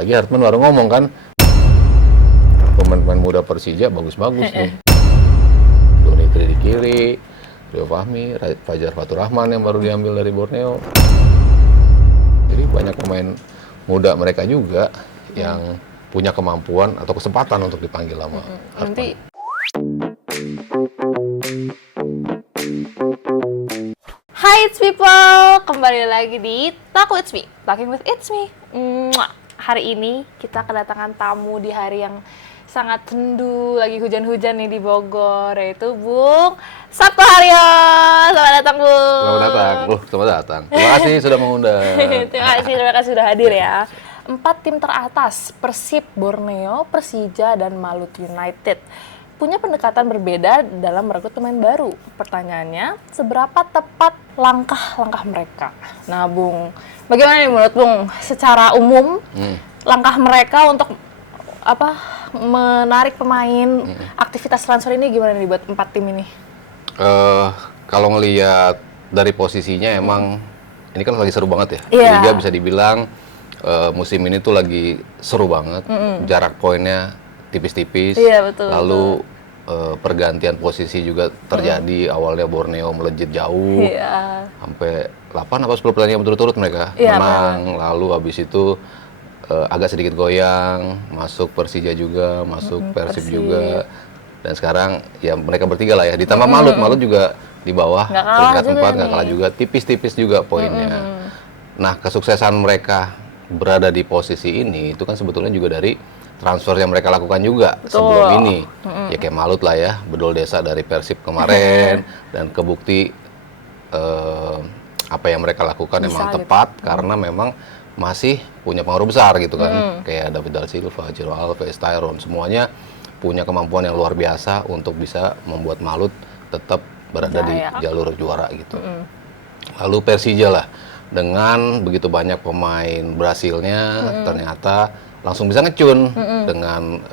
lagi Hartman baru ngomong kan, pemain-pemain muda Persija bagus-bagus nih. Donitri di kiri, Rio Fahmi, Fajar Faturrahman yang baru diambil dari Borneo. Jadi banyak pemain muda mereka juga yang punya kemampuan atau kesempatan untuk dipanggil sama Hartman. Nanti Hai It's People, kembali lagi di Talk With Me, Talking With It's Me. Hari ini kita kedatangan tamu di hari yang sangat sendu, lagi hujan-hujan nih di Bogor, yaitu Bung Sabto Haryo. Selamat datang, Bung. Selamat datang. Selamat datang. Terima kasih sudah mengundang. Terima kasih sudah hadir ya. 4 tim teratas, Persib, Borneo, Persija, dan Malut United, punya pendekatan berbeda dalam merekrut pemain baru. Pertanyaannya, seberapa tepat langkah-langkah mereka? Nah, Bung, bagaimana nih menurut Bung secara umum langkah mereka untuk menarik pemain, aktivitas transfer ini gimana nih buat 4 tim ini? Kalau ngelihat dari posisinya emang ini kan lagi seru banget ya. Iya. Liga bisa dibilang musim ini tuh lagi seru banget. Jarak poinnya tipis-tipis. Iya, betul. Lalu pergantian posisi juga terjadi. Awalnya Borneo melejit jauh. Iya. Sampai 8 atau 10 pertandingan berturut-turut mereka menang. Lalu habis itu agak sedikit goyang, masuk Persija juga, masuk Persib juga. Dan sekarang ya mereka bertiga lah ya. Ditambah Malut juga di bawah peringkat 4, nggak kalah juga, tipis-tipis juga poinnya. Nah, kesuksesan mereka berada di posisi ini itu kan sebetulnya juga dari transfer yang mereka lakukan juga sebelum ini. Ya kayak Malut lah ya, bedol desa dari Persib kemarin dan kebukti apa yang mereka lakukan memang tepat karena memang masih punya pengaruh besar gitu kan. Kayak David Da Silva, Ciro Alves, Tyron, semuanya punya kemampuan yang luar biasa untuk bisa membuat Malut tetap berada di jalur juara gitu. Lalu Persija lah, dengan begitu banyak pemain Brasilnya ternyata langsung bisa ngecun dengan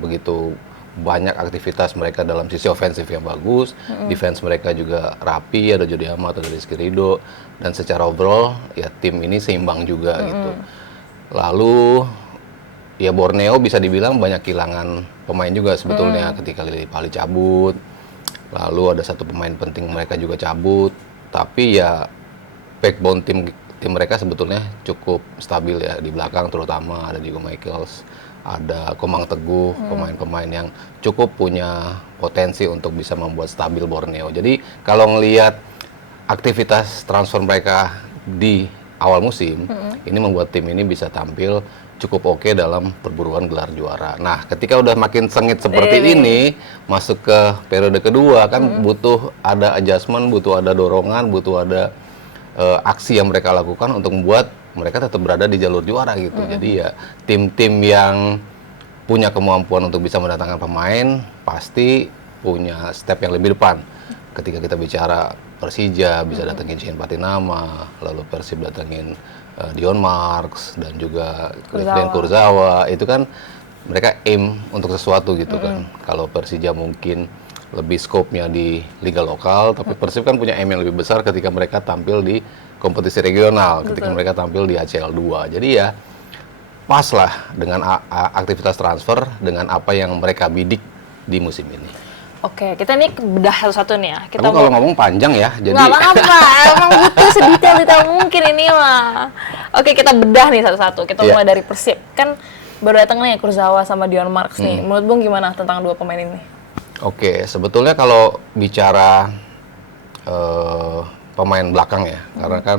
begitu banyak aktivitas mereka dalam sisi ofensif yang bagus, defense mereka juga rapi, ada Jody Amat, ada Rizky Ridho, dan secara overall ya tim ini seimbang juga gitu. Lalu ya Borneo bisa dibilang banyak kehilangan pemain juga sebetulnya ketika Lili Pali cabut, lalu ada satu pemain penting mereka juga cabut, tapi ya backbone tim mereka sebetulnya cukup stabil ya di belakang, terutama ada Diego Michaels, ada Komang Teguh, pemain-pemain yang cukup punya potensi untuk bisa membuat stabil Borneo. Jadi kalau ngelihat aktivitas transfer mereka di awal musim, ini membuat tim ini bisa tampil cukup oke dalam perburuan gelar juara. Nah, ketika udah makin sengit seperti ini, masuk ke periode kedua kan butuh ada adjustment, butuh ada dorongan, butuh ada aksi yang mereka lakukan untuk membuat mereka tetap berada di jalur juara gitu. Jadi ya tim-tim yang punya kemampuan untuk bisa mendatangkan pemain pasti punya step yang lebih depan. Ketika kita bicara Persija bisa datengin Shane Patinama, lalu Persib datengin Dion Marks dan juga Riflen Kurzawa, itu kan mereka aim untuk sesuatu gitu kan. Kalau Persija mungkin lebih skopnya di liga lokal, tapi Persib kan punya aim yang lebih besar ketika mereka tampil di kompetisi regional, ketika mereka tampil di ACL 2. Jadi ya pas lah dengan aktivitas transfer dengan apa yang mereka bidik di musim ini. Oke, kita nih bedah satu-satu nih ya. Kita kalau ngomong panjang ya, jadi nggak apa-apa, emang butuh sedetail-detail mungkin ini mah. Oke, kita bedah nih satu-satu. Kita mulai dari Persib. Kan baru datang nih Kurzawa sama Dion Marks nih. Menurut Bung gimana tentang dua pemain ini? Oke, sebetulnya kalau bicara pemain belakang ya, karena kan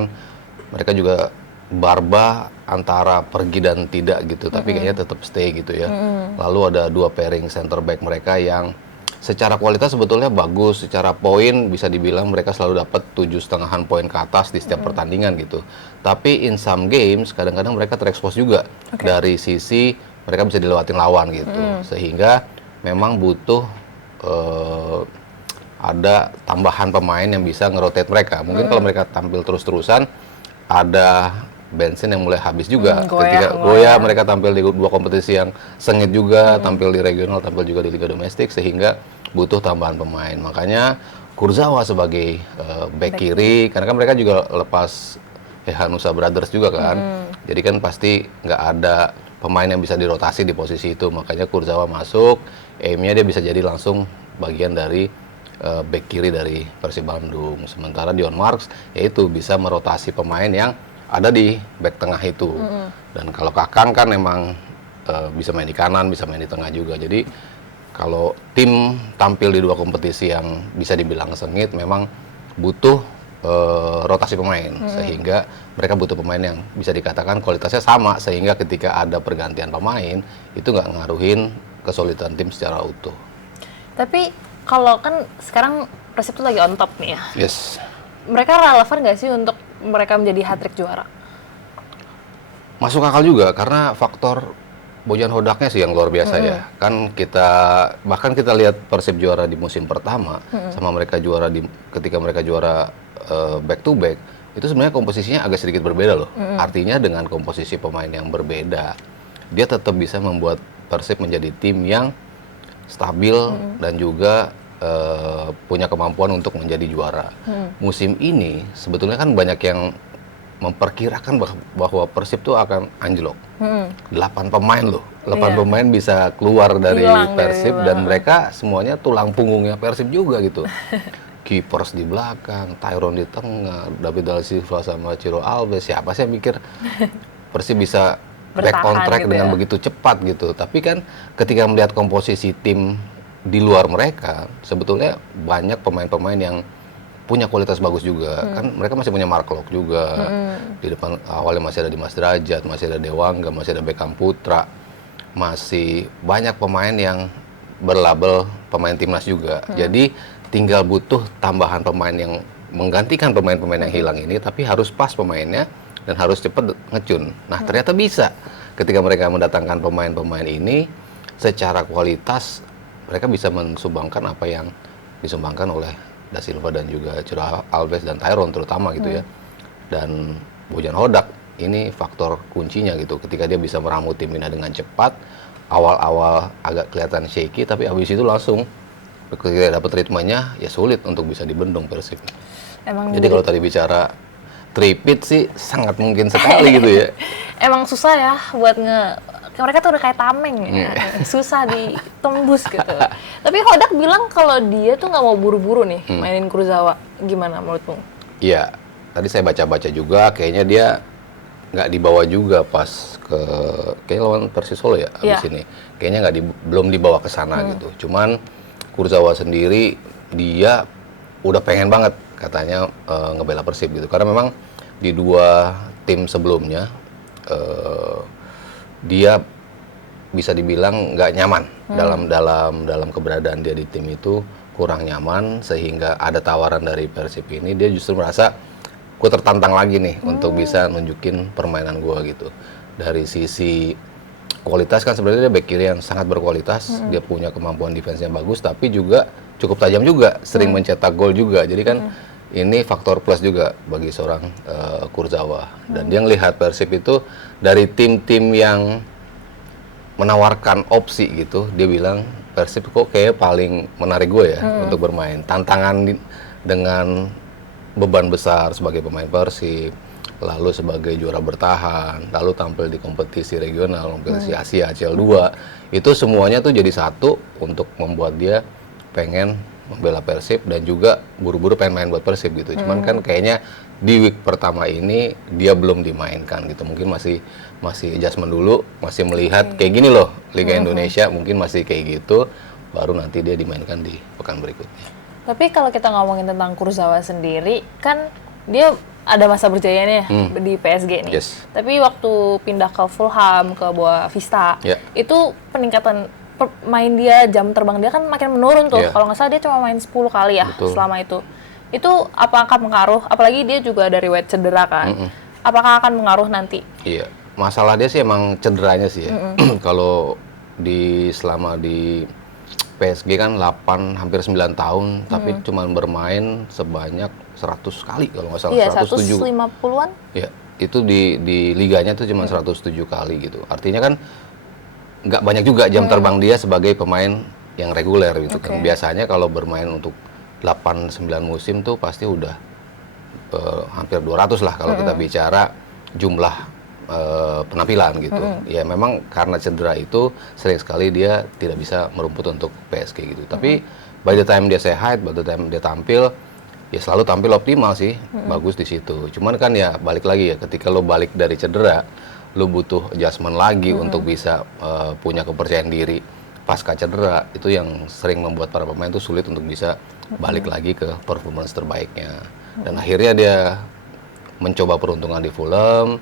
mereka juga barba antara pergi dan tidak gitu, tapi kayaknya tetap stay gitu ya. Lalu ada 2 pairing center back mereka yang secara kualitas sebetulnya bagus, secara poin bisa dibilang mereka selalu dapat 7,5 poin ke atas di setiap pertandingan gitu. Tapi in some games kadang-kadang mereka terekspos juga dari sisi mereka bisa dilewatin lawan gitu. Sehingga memang butuh ada tambahan pemain yang bisa ngerotate mereka. Mungkin kalau mereka tampil terus-terusan ada bensin yang mulai habis juga. Ketika goyah mereka tampil di 2 kompetisi yang sengit juga, tampil di regional, tampil juga di liga domestik, sehingga butuh tambahan pemain. Makanya Kurzawa sebagai back kiri, karena kan mereka juga lepas Hanusa Brothers juga kan. Jadi kan pasti nggak ada pemain yang bisa dirotasi di posisi itu. Makanya Kurzawa masuk, aim-nya dia bisa jadi langsung bagian dari back kiri dari Persib Bandung. Sementara Dion Marks yaitu bisa merotasi pemain yang ada di back tengah itu. Dan kalau Kakang kan memang bisa main di kanan, bisa main di tengah juga. Jadi kalau tim tampil di 2 kompetisi yang bisa dibilang sengit, memang butuh rotasi pemain, sehingga mereka butuh pemain yang bisa dikatakan kualitasnya sama, sehingga ketika ada pergantian pemain itu nggak ngaruhin kesulitan tim secara utuh. Tapi kalau kan sekarang Persib tuh lagi on top nih ya. Yes. Mereka relevan nggak sih untuk mereka menjadi hat-trick juara? Masuk akal juga karena faktor Bojan Hodaknya sih yang luar biasa ya. Kan bahkan kita lihat Persib juara di musim pertama sama mereka juara ketika mereka juara back to back, itu sebenarnya komposisinya agak sedikit berbeda loh. Artinya dengan komposisi pemain yang berbeda, dia tetap bisa membuat Persib menjadi tim yang stabil dan juga punya kemampuan untuk menjadi juara. Musim ini sebetulnya kan banyak yang memperkirakan bahwa Persib tuh akan anjlok. 8 pemain loh, 8 pemain bisa keluar dari Persib dan mereka semuanya tulang punggungnya Persib juga gitu. Keepers di belakang, Tyron di tengah, David Da Silva sama Ciro Alves. Siapa sih yang mikir Persib bisa back on track gitu dengan begitu cepat gitu. Tapi kan ketika melihat komposisi tim di luar mereka, sebetulnya banyak pemain-pemain yang punya kualitas bagus juga. Kan mereka masih punya Mark Locke juga. Di depan awalnya masih ada Dimas Derajat, masih ada Dewangga, masih ada Beckham Putra. Masih banyak pemain yang berlabel pemain timnas juga. Jadi tinggal butuh tambahan pemain yang menggantikan pemain-pemain yang hilang ini, tapi harus pas pemainnya dan harus cepat ngecun. Nah, ternyata bisa. Ketika mereka mendatangkan pemain-pemain ini, secara kualitas mereka bisa mensumbangkan apa yang disumbangkan oleh Da Silva dan juga Ciro Alves dan Tyron terutama gitu ya. Dan Bojan Hodak ini faktor kuncinya gitu. Ketika dia bisa meramu tim ini dengan cepat, awal-awal agak kelihatan shaky, tapi habis itu langsung ketika dapat ritmenya ya sulit untuk bisa dibendung Persib. Jadi kalau tadi bicara tripit sih sangat mungkin sekali gitu ya. Emang susah ya buat mereka tuh udah kayak tameng ya, susah ditembus gitu. Tapi Hodak bilang kalau dia tuh nggak mau buru-buru nih mainin Kurzawa. Gimana menurutmu? Iya, tadi saya baca-baca juga, kayaknya dia nggak dibawa juga pas kayak lawan Persis Solo ya abis ini. Kayaknya belum dibawa ke sana gitu. Cuman Kurzawa sendiri dia udah pengen banget katanya ngebela Persib gitu. Karena memang di 2 tim sebelumnya dia bisa dibilang nggak nyaman dalam keberadaan dia di tim itu, kurang nyaman, sehingga ada tawaran dari Persib ini dia justru merasa gue tertantang lagi nih untuk bisa nunjukin permainan gue gitu. Dari sisi kualitas kan sebenarnya dia back kiri yang sangat berkualitas, dia punya kemampuan defense yang bagus, tapi juga cukup tajam juga, sering mencetak gol juga. Jadi kan ini faktor plus juga bagi seorang Kurzawa. Dan dia ngelihat Persib itu dari tim-tim yang menawarkan opsi gitu, dia bilang Persib kok kayak paling menarik gue ya untuk bermain. Tantangan dengan beban besar sebagai pemain Persib, lalu sebagai juara bertahan, lalu tampil di kompetisi regional, kompetisi Asia, ACL 2, itu semuanya tuh jadi satu untuk membuat dia pengen membela Persib dan juga buru-buru pengen main buat Persib gitu. Cuman kan kayaknya di week pertama ini dia belum dimainkan gitu. Mungkin masih adjustment dulu, masih melihat kayak gini loh Liga Indonesia, mungkin masih kayak gitu, baru nanti dia dimainkan di pekan berikutnya. Tapi kalau kita ngomongin tentang Kurzawa sendiri, kan dia ada masa berjayanya di PSG nih. Yes. Tapi waktu pindah ke Fulham, ke Boa Vista, itu peningkatan main dia, jam terbang dia kan makin menurun tuh. Kalau nggak salah dia cuma main 10 kali ya. Betul. Selama itu. Itu apa akan mengaruh? Apalagi dia juga dari riwayat cedera kan. Apakah akan mengaruh nanti? Iya. Masalah dia sih emang cederanya sih ya. Kalau selama di PSG kan 8 hampir 9 tahun, tapi cuma bermain sebanyak 100 kali kalau nggak salah. Iya, 107. 150-an? Iya, itu di liganya tuh cuma 107 kali gitu. Artinya kan nggak banyak juga jam terbang dia sebagai pemain yang reguler gitu kan. Biasanya kalau bermain untuk 8-9 musim tuh pasti udah hampir 200 lah kalau kita bicara jumlah penampilan gitu. Ya memang karena cedera itu sering sekali dia tidak bisa merumput untuk PSG gitu. Tapi by the time dia sehat, by the time dia tampil, ya selalu tampil optimal sih, bagus di situ. Cuman kan ya balik lagi ya, ketika lo balik dari cedera, lo butuh adjustment lagi untuk bisa punya kepercayaan diri pasca cedera. Itu yang sering membuat para pemain tuh sulit untuk bisa balik lagi ke performance terbaiknya. Dan akhirnya dia mencoba peruntungan di Fulham,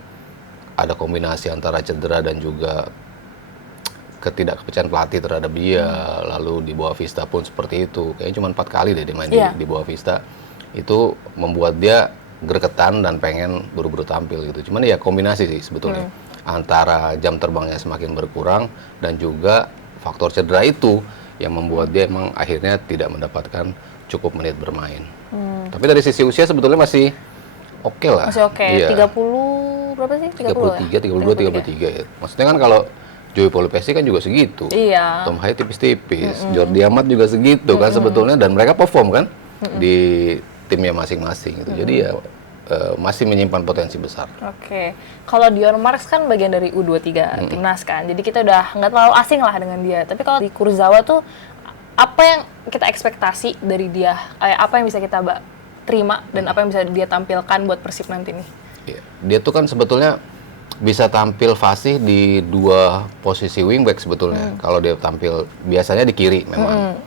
ada kombinasi antara cedera dan juga ketidakpercayaan pelatih terhadap dia. Lalu di Boavista pun seperti itu, kayaknya cuma 4 kali deh dia main di Boavista. Itu membuat dia gregetan dan pengen buru-buru tampil gitu. Cuman ya kombinasi sih sebetulnya antara jam terbangnya semakin berkurang dan juga faktor cedera itu yang membuat dia emang akhirnya tidak mendapatkan cukup menit bermain. Tapi dari sisi usia sebetulnya masih oke lah. Masih oke. Iya. 30 berapa sih? 32, 33 ya. Maksudnya kan kalau Joey Polipesi kan juga segitu. Iya. Tom Hay tipis-tipis, Jordi Amat juga segitu kan sebetulnya, dan mereka perform kan di timnya masing-masing gitu. Jadi ya masih menyimpan potensi besar. Oke. Kalau Dion Marks kan bagian dari U23 timnas kan. Jadi kita udah nggak terlalu asing lah dengan dia. Tapi kalau di Kurzawa tuh apa yang kita ekspektasi dari dia? Apa yang bisa kita terima dan apa yang bisa dia tampilkan buat Persib nanti nih? Iya. Dia tuh kan sebetulnya bisa tampil fasih di 2 posisi wingback sebetulnya. Kalau dia tampil biasanya di kiri memang.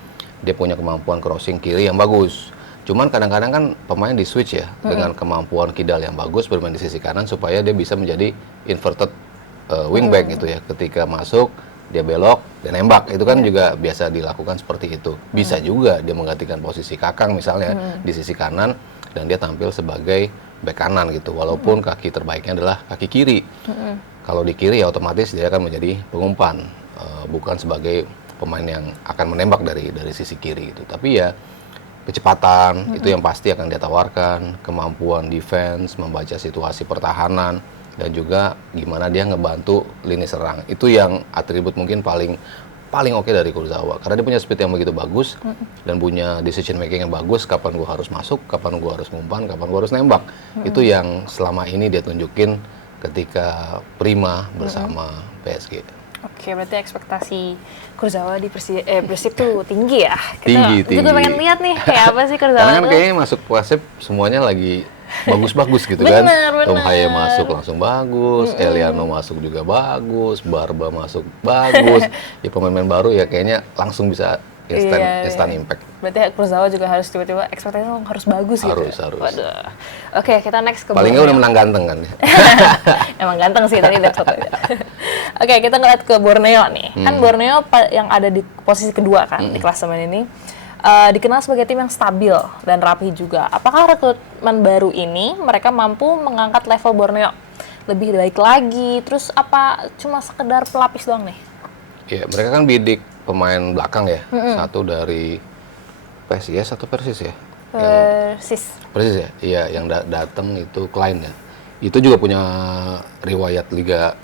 Dia punya kemampuan crossing kiri yang bagus. Cuman kadang-kadang kan pemain di switch ya dengan kemampuan kidal yang bagus bermain di sisi kanan supaya dia bisa menjadi inverted wingback gitu ya. Ketika masuk dia belok dan nembak, itu kan juga biasa dilakukan seperti itu. Bisa juga dia menggantikan posisi Kakang misalnya di sisi kanan dan dia tampil sebagai back kanan gitu, walaupun kaki terbaiknya adalah kaki kiri. Kalau di kiri ya otomatis dia akan menjadi pengumpan, bukan sebagai pemain yang akan menembak dari sisi kiri gitu. Tapi ya kecepatan itu yang pasti akan dia tawarkan, kemampuan defense, membaca situasi pertahanan, dan juga gimana dia ngebantu lini serang. Itu yang atribut mungkin paling oke dari Kurzawa, karena dia punya speed yang begitu bagus dan punya decision making yang bagus, kapan gua harus masuk, kapan gua harus ngumpan, kapan gua harus nembak. Itu yang selama ini dia tunjukin ketika Prima bersama PSG. Oke, berarti ekspektasi Kurzawa di Persib tuh tinggi ya? Tinggi. Juga pengen lihat nih kayak apa sih Kurzawa. Karena kan kayaknya masuk Persib semuanya lagi bagus-bagus gitu kan. Tom Haye masuk langsung bagus, Eliano masuk juga bagus, Barba masuk bagus. Ya pemain-pemain baru ya kayaknya langsung bisa instant impact. Berarti Kurzawa juga harus tiba-tiba ekspektasinya harus bagus gitu. Harus. Waduh. Oke, kita next ke paling nggak udah menang ganteng kan. Emang ganteng sih tadi lihat fotonya. Oke, kita ngeliat ke Borneo nih. Kan Borneo yang ada di posisi kedua kan di klasemen ini. Dikenal sebagai tim yang stabil dan rapi juga. Apakah rekrutmen baru ini mereka mampu mengangkat level Borneo lebih baik lagi? Terus apa cuma sekedar pelapis doang nih? Ya, mereka kan bidik pemain belakang ya. Satu dari PSIS atau Persis ya? Persis ya? Iya, yang datang itu Klein ya. Itu juga punya riwayat Liga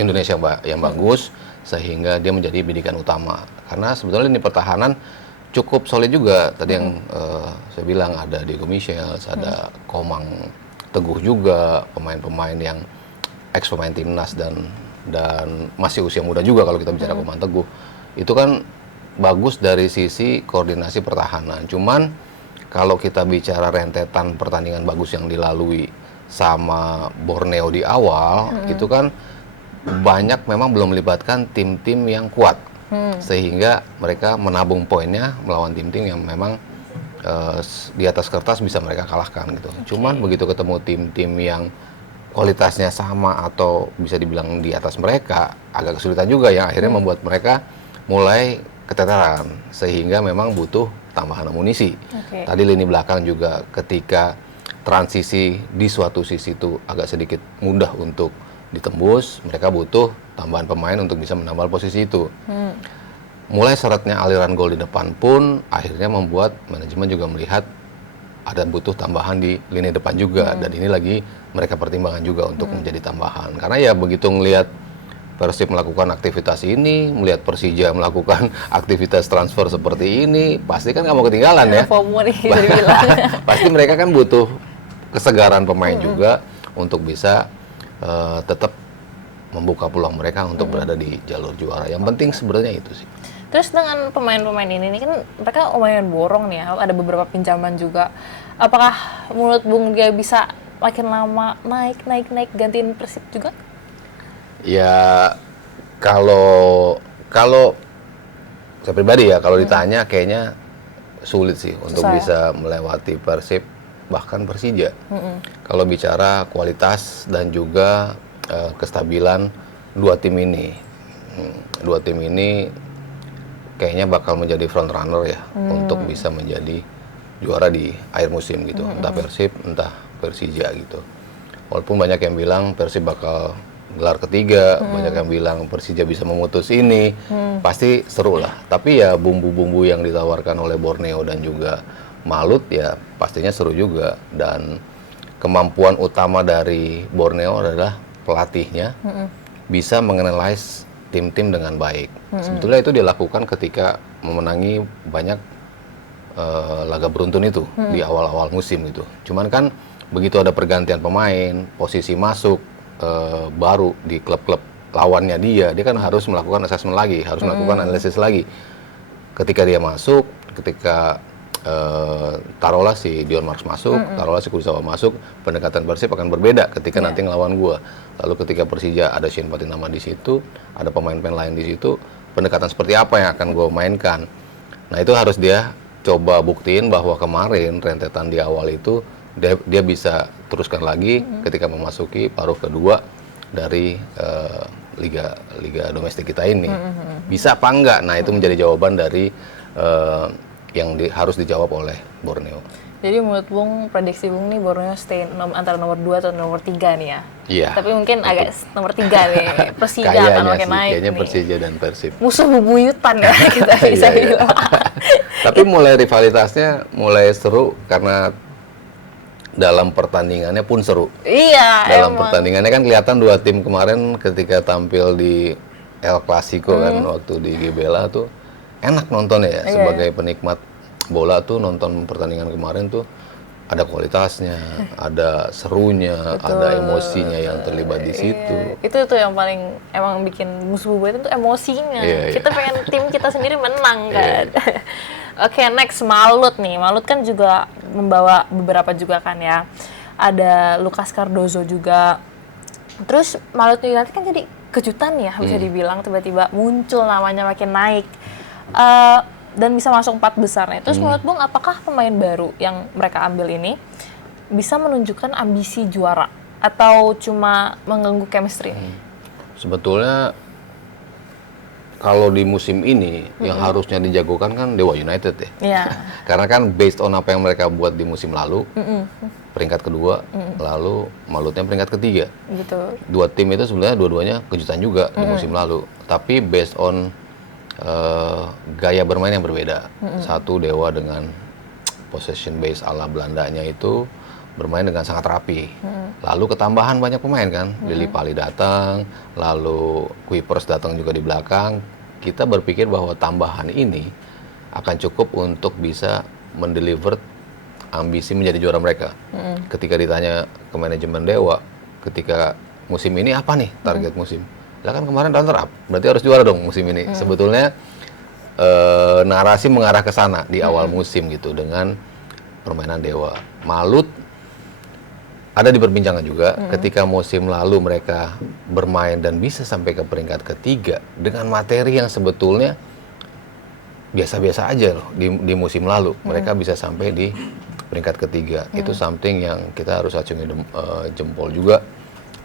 Indonesia yang bagus, sehingga dia menjadi bidikan utama. Karena sebetulnya ini pertahanan cukup solid juga. Tadi yang saya bilang ada Diego Michels, ada Komang Teguh juga, pemain-pemain yang ex pemain timnas dan masih usia muda juga kalau kita bicara Komang Teguh. Itu kan bagus dari sisi koordinasi pertahanan. Cuman kalau kita bicara rentetan pertandingan bagus yang dilalui sama Borneo di awal, itu kan banyak memang belum melibatkan tim-tim yang kuat. Sehingga mereka menabung poinnya melawan tim-tim yang memang di atas kertas bisa mereka kalahkan gitu. Cuman begitu ketemu tim-tim yang kualitasnya sama atau bisa dibilang di atas mereka, agak kesulitan juga yang akhirnya membuat mereka mulai keteteran, sehingga memang butuh tambahan amunisi. Tadi lini belakang juga ketika transisi di suatu sisi itu agak sedikit mudah untuk ditembus, mereka butuh tambahan pemain untuk bisa menambal posisi itu. Mulai syaratnya aliran gol di depan pun akhirnya membuat manajemen juga melihat ada butuh tambahan di lini depan juga, dan ini lagi mereka pertimbangkan juga untuk menjadi tambahan. Karena ya begitu ngelihat Persib melakukan aktivitas ini, melihat Persija melakukan aktivitas transfer seperti ini, pasti kan nggak mau ketinggalan ya. FOMO nih bisa dibilang. Pasti mereka kan butuh kesegaran pemain juga untuk bisa tetap membuka peluang mereka untuk berada di jalur juara. Yang penting sebenarnya itu sih. Terus dengan pemain-pemain ini kan mereka lumayan borong nih ya, ada beberapa pinjaman juga. Apakah menurut Bung dia bisa makin lama naik gantiin Persib juga? Ya kalau saya pribadi ya kalau ditanya kayaknya sulit sih untuk bisa melewati Persib bahkan Persija. Kalau bicara kualitas dan juga kestabilan dua tim ini kayaknya bakal menjadi front runner ya untuk bisa menjadi juara di akhir musim gitu. Entah Persib, entah Persija gitu. Walaupun banyak yang bilang Persib bakal gelar ketiga, banyak yang bilang Persija bisa memutus ini, pasti seru lah. Tapi ya bumbu-bumbu yang ditawarkan oleh Borneo dan juga Malut ya pastinya seru juga. Dan kemampuan utama dari Borneo adalah pelatihnya bisa menganalisis tim-tim dengan baik. Sebetulnya itu dilakukan ketika memenangi banyak laga beruntun itu di awal-awal musim gitu. Cuman kan begitu ada pergantian pemain, posisi masuk baru di klub-klub lawannya dia kan harus melakukan assessment lagi, harus melakukan analisis lagi. Ketika dia masuk, ketika taruhlah si Dion Marks masuk, taruhlah si Kurzawa masuk, pendekatan Persib akan berbeda ketika nanti ngelawan gua. Lalu ketika Persija ada Shane Patinama di situ, ada pemain-pemain lain di situ, pendekatan seperti apa yang akan gua mainkan. Nah, itu harus dia coba buktiin bahwa kemarin rentetan di awal itu dia bisa teruskan lagi ketika memasuki paruh kedua dari liga domestik kita ini. Bisa apa enggak? Nah, itu menjadi jawaban dari yang harus dijawab oleh Borneo. Jadi menurut Bung, prediksi Bung nih Borneo stay antara nomor 2 atau nomor 3 nih ya? Iya. Tapi mungkin agak nomor 3 nih, Persija akan makin naik kayaknya nih. Persija dan Persib. Musuh bebuyutan ya, kita bisa bilang. Tapi mulai rivalitasnya mulai seru karena dalam pertandingannya pun seru. Iya, Dalam emang. pertandingannya kan kelihatan dua tim kemarin ketika tampil di El Clasico kan waktu di GBLA tuh enak nontonnya ya. Sebagai penikmat bola tuh nonton pertandingan kemarin tuh ada kualitasnya, ada serunya, ada emosinya yang terlibat di situ. Itu tuh yang paling emang bikin musuh bebuyutan tuh emosinya. Kita pengen tim kita sendiri menang kan. Oke, next Malut nih. Malut kan juga membawa beberapa juga kan ya. Ada Lucas Cardozo juga. Terus Malut United kan jadi kejutan ya bisa dibilang, tiba-tiba muncul namanya makin naik. Dan bisa masuk 4 besar. Terus menurut Bung, apakah pemain baru yang mereka ambil ini bisa menunjukkan ambisi juara atau cuma mengganggu chemistry? Sebetulnya kalau di musim ini yang harusnya dijagokan kan Dewa United ya. Iya. Karena kan based on apa yang mereka buat di musim lalu, peringkat kedua, lalu Malutnya peringkat ketiga. Gitu. Dua tim itu sebenarnya dua-duanya kejutan juga di musim lalu. Tapi based on gaya bermain yang berbeda. Satu Dewa dengan possession base ala Belandanya itu bermain dengan sangat rapi. Lalu ketambahan banyak pemain kan, Lili Pali datang, lalu Kuipers datang juga di belakang. Kita berpikir bahwa tambahan ini akan cukup untuk bisa mendeliver ambisi menjadi juara mereka. Ketika ditanya ke manajemen Dewa, ketika musim ini apa nih target musim? Lah kan kemarin runner up, berarti harus juara dong musim ini. Sebetulnya narasi mengarah ke sana di awal musim gitu dengan permainan Dewa. Malut ada di perbincangan juga ketika musim lalu mereka bermain dan bisa sampai ke peringkat ketiga dengan materi yang sebetulnya biasa-biasa aja loh di musim lalu. Mereka bisa sampai di peringkat ketiga. Itu something yang kita harus acungi jempol juga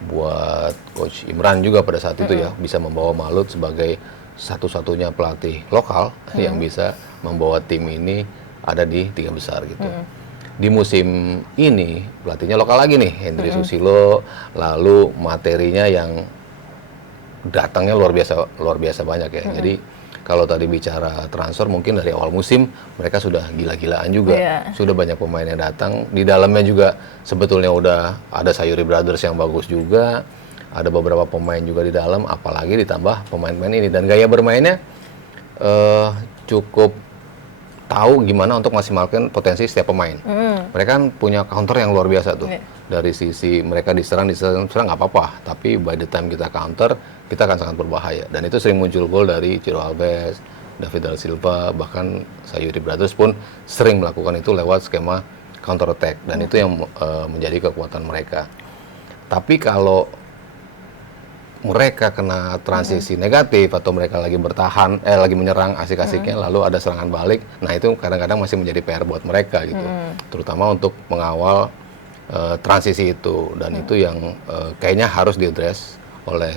buat Coach Imran juga pada saat itu ya, bisa membawa Malut sebagai satu-satunya pelatih lokal yang bisa membawa tim ini ada di 3 besar gitu. Di musim ini pelatihnya lokal lagi nih, Hendry Susilo, lalu materinya yang datangnya luar biasa banyak ya. Jadi kalau tadi bicara transfer mungkin dari awal musim mereka sudah gila-gilaan juga. Sudah banyak pemain yang datang. Di dalamnya juga sebetulnya udah ada Sayuri Brothers yang bagus juga. Ada beberapa pemain juga di dalam, apalagi ditambah pemain-pemain ini. Dan gaya bermainnya cukup tahu gimana untuk maksimalkan potensi setiap pemain. Mereka kan punya counter yang luar biasa tuh. Dari sisi mereka diserang nggak apa-apa, tapi by the time kita counter, kita akan sangat berbahaya. Dan itu sering muncul gol dari Ciro Alves, David Da Silva, bahkan Sayuri Brothers pun sering melakukan itu lewat skema counter attack. Dan itu yang menjadi kekuatan mereka. Tapi kalau mereka kena transisi negatif atau mereka lagi bertahan, lagi menyerang asik-asiknya, lalu ada serangan balik, nah itu kadang-kadang masih menjadi PR buat mereka gitu, terutama untuk mengawal transisi itu, dan itu yang kayaknya harus diadres oleh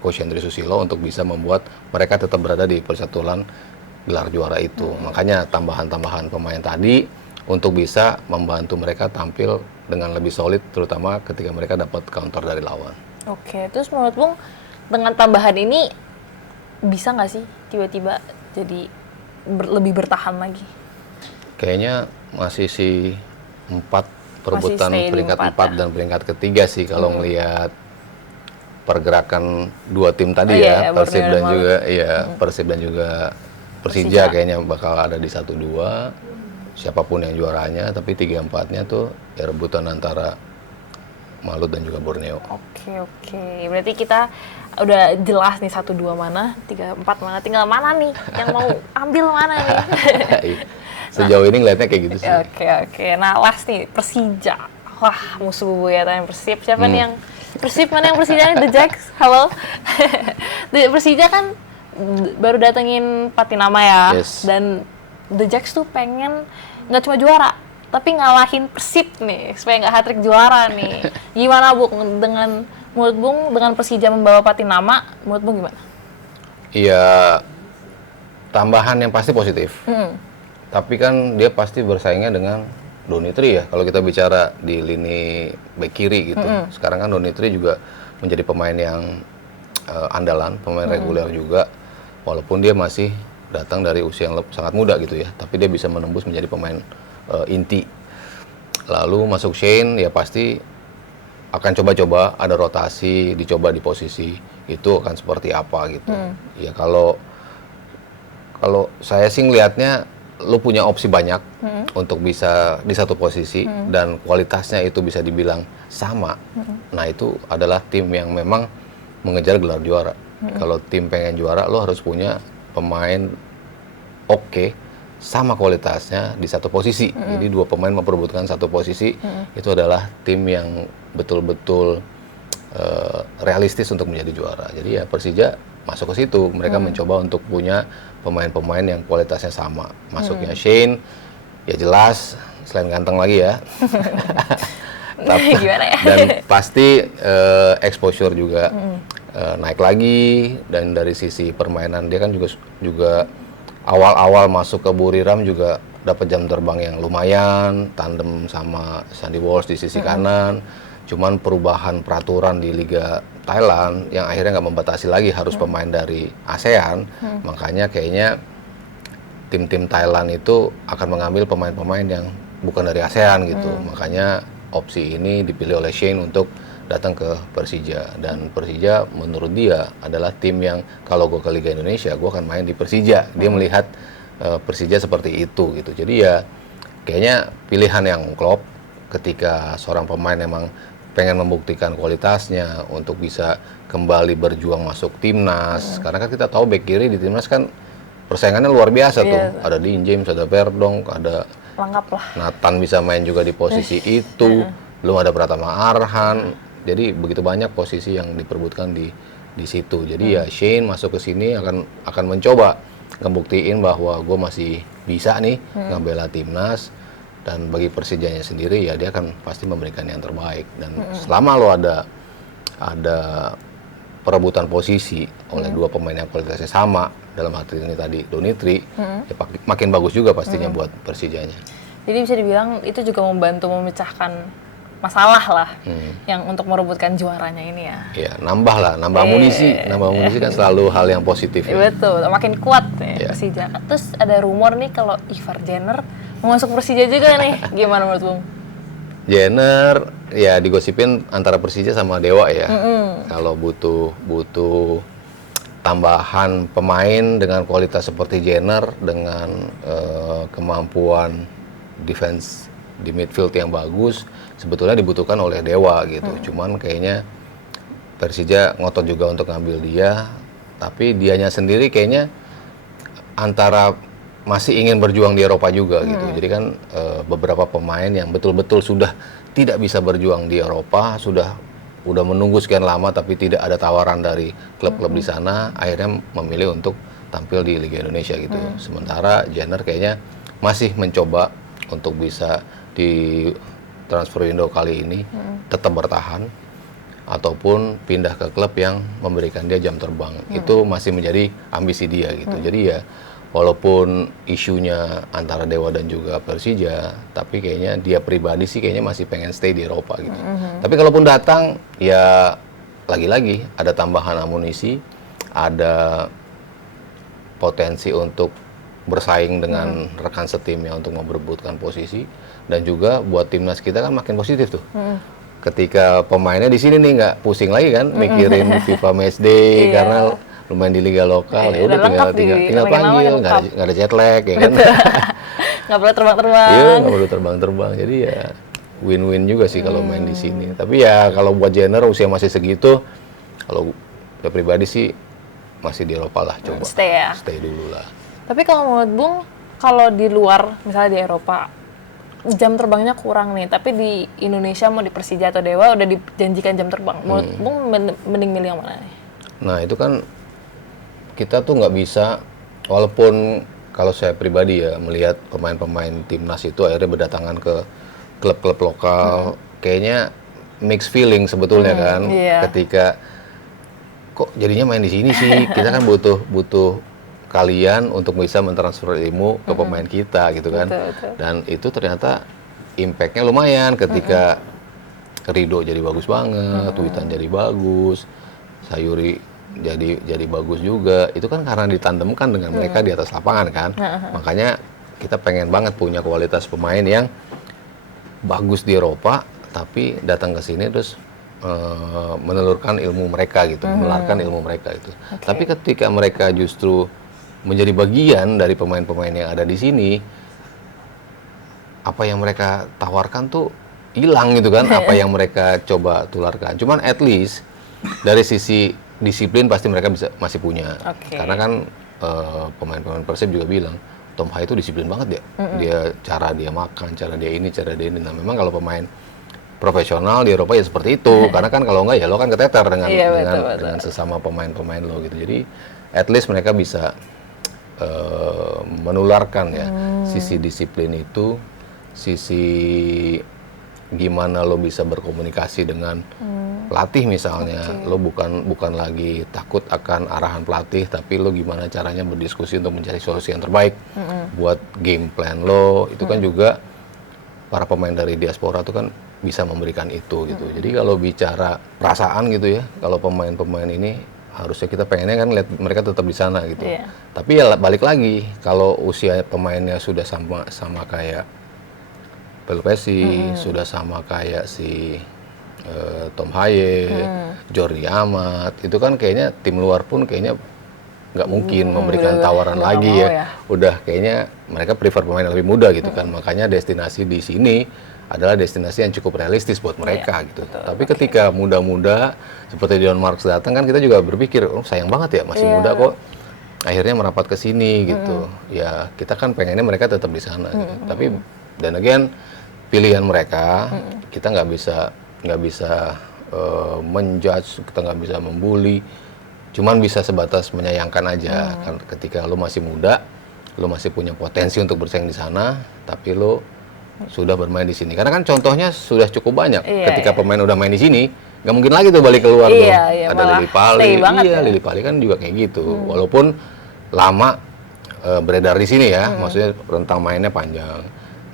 Coach Hendry Susilo untuk bisa membuat mereka tetap berada di persatuan gelar juara itu. Makanya tambahan-tambahan pemain tadi untuk bisa membantu mereka tampil dengan lebih solid, terutama ketika mereka dapat counter dari lawan. Oke, terus menurut Bung, dengan tambahan ini bisa nggak sih tiba-tiba jadi lebih bertahan lagi? Kayaknya masih si 4 perebutan peringkat 4 dan peringkat ketiga sih kalau ngelihat pergerakan dua tim tadi Persib dan juga Persib dan juga Persija kayaknya bakal ada di 1-2. Siapapun yang juaranya, tapi 3-4-nya tuh ya rebutan antara Malut dan juga Borneo. Oke. Berarti kita udah jelas nih 1-2 mana, 3-4 mana, tinggal mana nih yang mau ambil mana nih. Sejauh ini ngeliatnya kayak gitu sih. Oke. Nah, last nih Persija. Wah, musuh bubuyatan Persib. Siapa nih yang Persib, mana yang Persija nih? The Jacks. Halo. Persija kan baru datengin Patinama ya. Yes. Dan The Jacks tuh pengen nggak cuma juara, tapi ngalahin Persib nih, supaya nggak hat-trick juara nih. Gimana Bung, menurut Bung, dengan Persija membawa Patinama, menurut Bung gimana? Iya, tambahan yang pasti positif. Tapi kan dia pasti bersaingnya dengan Donitri ya, kalau kita bicara di lini bek kiri gitu. Sekarang kan Donitri juga menjadi pemain yang andalan, pemain reguler juga, walaupun dia masih datang dari usia yang sangat muda gitu ya, tapi dia bisa menembus menjadi pemain inti. Lalu masuk Shane, ya pasti akan coba-coba ada rotasi, dicoba di posisi itu akan seperti apa gitu. Ya kalau saya sih ngelihatnya lu punya opsi banyak untuk bisa di satu posisi dan kualitasnya itu bisa dibilang sama. Nah itu adalah tim yang memang mengejar gelar juara. Kalau tim pengen juara, lu harus punya pemain oke sama kualitasnya di satu posisi. Jadi dua pemain memperebutkan satu posisi, itu adalah tim yang betul-betul realistis untuk menjadi juara. Jadi ya Persija masuk ke situ. Mereka mencoba untuk punya pemain-pemain yang kualitasnya sama. Masuknya Shane, ya jelas selain ganteng lagi ya. Gimana ya? Dan pasti exposure juga naik lagi, dan dari sisi permainan dia kan juga awal-awal masuk ke Buriram juga dapat jam terbang yang lumayan, tandem sama Sandy Walsh di sisi kanan. Cuman perubahan peraturan di Liga Thailand yang akhirnya nggak membatasi lagi harus pemain dari ASEAN, makanya kayaknya tim-tim Thailand itu akan mengambil pemain-pemain yang bukan dari ASEAN gitu. Makanya opsi ini dipilih oleh Shane untuk datang ke Persija, dan Persija menurut dia adalah tim yang kalau gue ke Liga Indonesia gue akan main di Persija. Dia melihat Persija seperti itu gitu. Jadi ya kayaknya pilihan yang klop ketika seorang pemain emang pengen membuktikan kualitasnya untuk bisa kembali berjuang masuk timnas. Karena kan kita tahu bek kiri di timnas kan persaingannya luar biasa tuh. Ada Dean James, ada Verdonk, ada lengkap lah. Nathan bisa main juga di posisi itu. Belum ada Pratama Arhan. Jadi begitu banyak posisi yang diperbutkan di situ. Jadi ya Shane masuk ke sini akan mencoba ngebuktiin bahwa gue masih bisa nih ngebela timnas. Dan bagi Persijanya sendiri ya dia akan pasti memberikan yang terbaik. Dan selama lo ada perebutan posisi oleh dua pemain yang kualitasnya sama, dalam hati ini tadi Donitri, ya makin bagus juga pastinya buat Persijanya. Jadi bisa dibilang itu juga membantu memecahkan masalah lah yang untuk merebutkan juaranya ini ya. Iya, nambah amunisi. Nambah amunisi kan selalu hal yang positif. Ya. Betul, makin kuat ya Persija. Terus ada rumor nih kalau Ivar Jenner mau masuk Persija juga nih. Gimana menurut Bung? Jenner ya digosipin antara Persija sama Dewa ya. Kalau butuh tambahan pemain dengan kualitas seperti Jenner dengan kemampuan defense di midfield yang bagus sebetulnya dibutuhkan oleh Dewa gitu. Cuman kayaknya Persija ngotot juga untuk ngambil dia, tapi dianya sendiri kayaknya antara masih ingin berjuang di Eropa juga gitu. Jadi kan beberapa pemain yang betul-betul sudah tidak bisa berjuang di Eropa, udah menunggu sekian lama tapi tidak ada tawaran dari klub-klub di sana, akhirnya memilih untuk tampil di Liga Indonesia gitu. Sementara Jenner kayaknya masih mencoba untuk bisa di transfer window kali ini tetap bertahan ataupun pindah ke klub yang memberikan dia jam terbang. Itu masih menjadi ambisi dia gitu. Jadi ya walaupun isunya antara Dewa dan juga Persija, tapi kayaknya dia pribadi sih kayaknya masih pengen stay di Eropa gitu. Tapi kalaupun datang ya lagi-lagi ada tambahan amunisi, ada potensi untuk bersaing dengan rekan setimnya untuk memperebutkan posisi, dan juga buat timnas kita kan makin positif tuh. Ketika pemainnya di sini nih nggak pusing lagi kan mikirin FIFA Matchday karena lumayan di liga lokal, ya udah tinggal panggil, nggak ada jet lag ya kan. Nggak perlu terbang-terbang. Iya, nggak perlu terbang-terbang. Jadi ya win-win juga sih kalau main di sini. Tapi ya kalau buat Jenner usia masih segitu, kalau saya pribadi sih masih di Eropa lah, coba stay dulu lah. Tapi kalau menurut Bung, kalau di luar misalnya di Eropa jam terbangnya kurang nih, tapi di Indonesia mau di Persija atau Dewa udah dijanjikan jam terbang. Menurut Bung mending milih yang mana nih? Nah itu kan kita tuh nggak bisa, walaupun kalau saya pribadi ya melihat pemain-pemain timnas itu akhirnya berdatangan ke klub-klub lokal, kayaknya mixed feeling sebetulnya kan. Ketika kok jadinya main di sini sih, kita kan butuh kalian untuk bisa mentransfer ilmu ke pemain kita gitu kan. Dan itu ternyata impact-nya lumayan ketika Rido jadi bagus banget, Witan jadi bagus, Sayuri jadi bagus juga. Itu kan karena ditandemkan dengan mereka di atas lapangan kan. Makanya kita pengen banget punya kualitas pemain yang bagus di Eropa tapi datang ke sini terus menelurkan ilmu mereka gitu, menularkan ilmu mereka itu. Tapi ketika mereka justru menjadi bagian dari pemain-pemain yang ada di sini, apa yang mereka tawarkan tuh hilang gitu kan, apa yang mereka coba tularkan. Cuman at least dari sisi disiplin pasti mereka masih punya. Karena kan pemain-pemain Persib juga bilang, Tom Hai itu disiplin banget ya. Cara dia makan, cara dia ini. Nah memang kalau pemain profesional di Eropa ya seperti itu. Karena kan kalau enggak ya lo kan keteter dengan sesama pemain-pemain lo gitu. Jadi at least mereka bisa menularkan ya sisi disiplin itu, sisi gimana lo bisa berkomunikasi dengan pelatih misalnya. Lo bukan lagi takut akan arahan pelatih, tapi lo gimana caranya berdiskusi untuk mencari solusi yang terbaik buat game plan lo. Itu kan juga para pemain dari diaspora itu kan bisa memberikan itu gitu. Jadi kalau bicara perasaan gitu ya, kalau pemain-pemain ini harusnya kita pengennya kan lihat mereka tetap di sana gitu. Tapi ya balik lagi, kalau usia pemainnya sudah sama kayak Pelopesi, sudah sama kayak si Tom Haye, Jordi Amat, itu kan kayaknya tim luar pun kayaknya nggak mungkin memberikan tawaran lagi ya. Udah kayaknya mereka prefer pemain yang lebih muda gitu kan. Makanya destinasi di sini adalah destinasi yang cukup realistis buat mereka gitu. Tapi ketika muda-muda seperti Dion Marks datang kan kita juga berpikir, oh sayang banget ya masih muda kok akhirnya merapat ke sini gitu. Ya kita kan pengennya mereka tetap di sana gitu. Tapi dan again pilihan mereka, kita nggak bisa menjudge, kita nggak bisa membuli. Cuman bisa sebatas menyayangkan aja kan ketika lo masih muda, lo masih punya potensi untuk bersaing di sana, tapi lo sudah bermain di sini. Karena kan contohnya sudah cukup banyak. Ketika pemain udah main di sini, nggak mungkin lagi tuh balik keluar tuh. Ada Lili Pali, Lili Pali kan juga kayak gitu. Walaupun lama beredar di sini ya, maksudnya rentang mainnya panjang.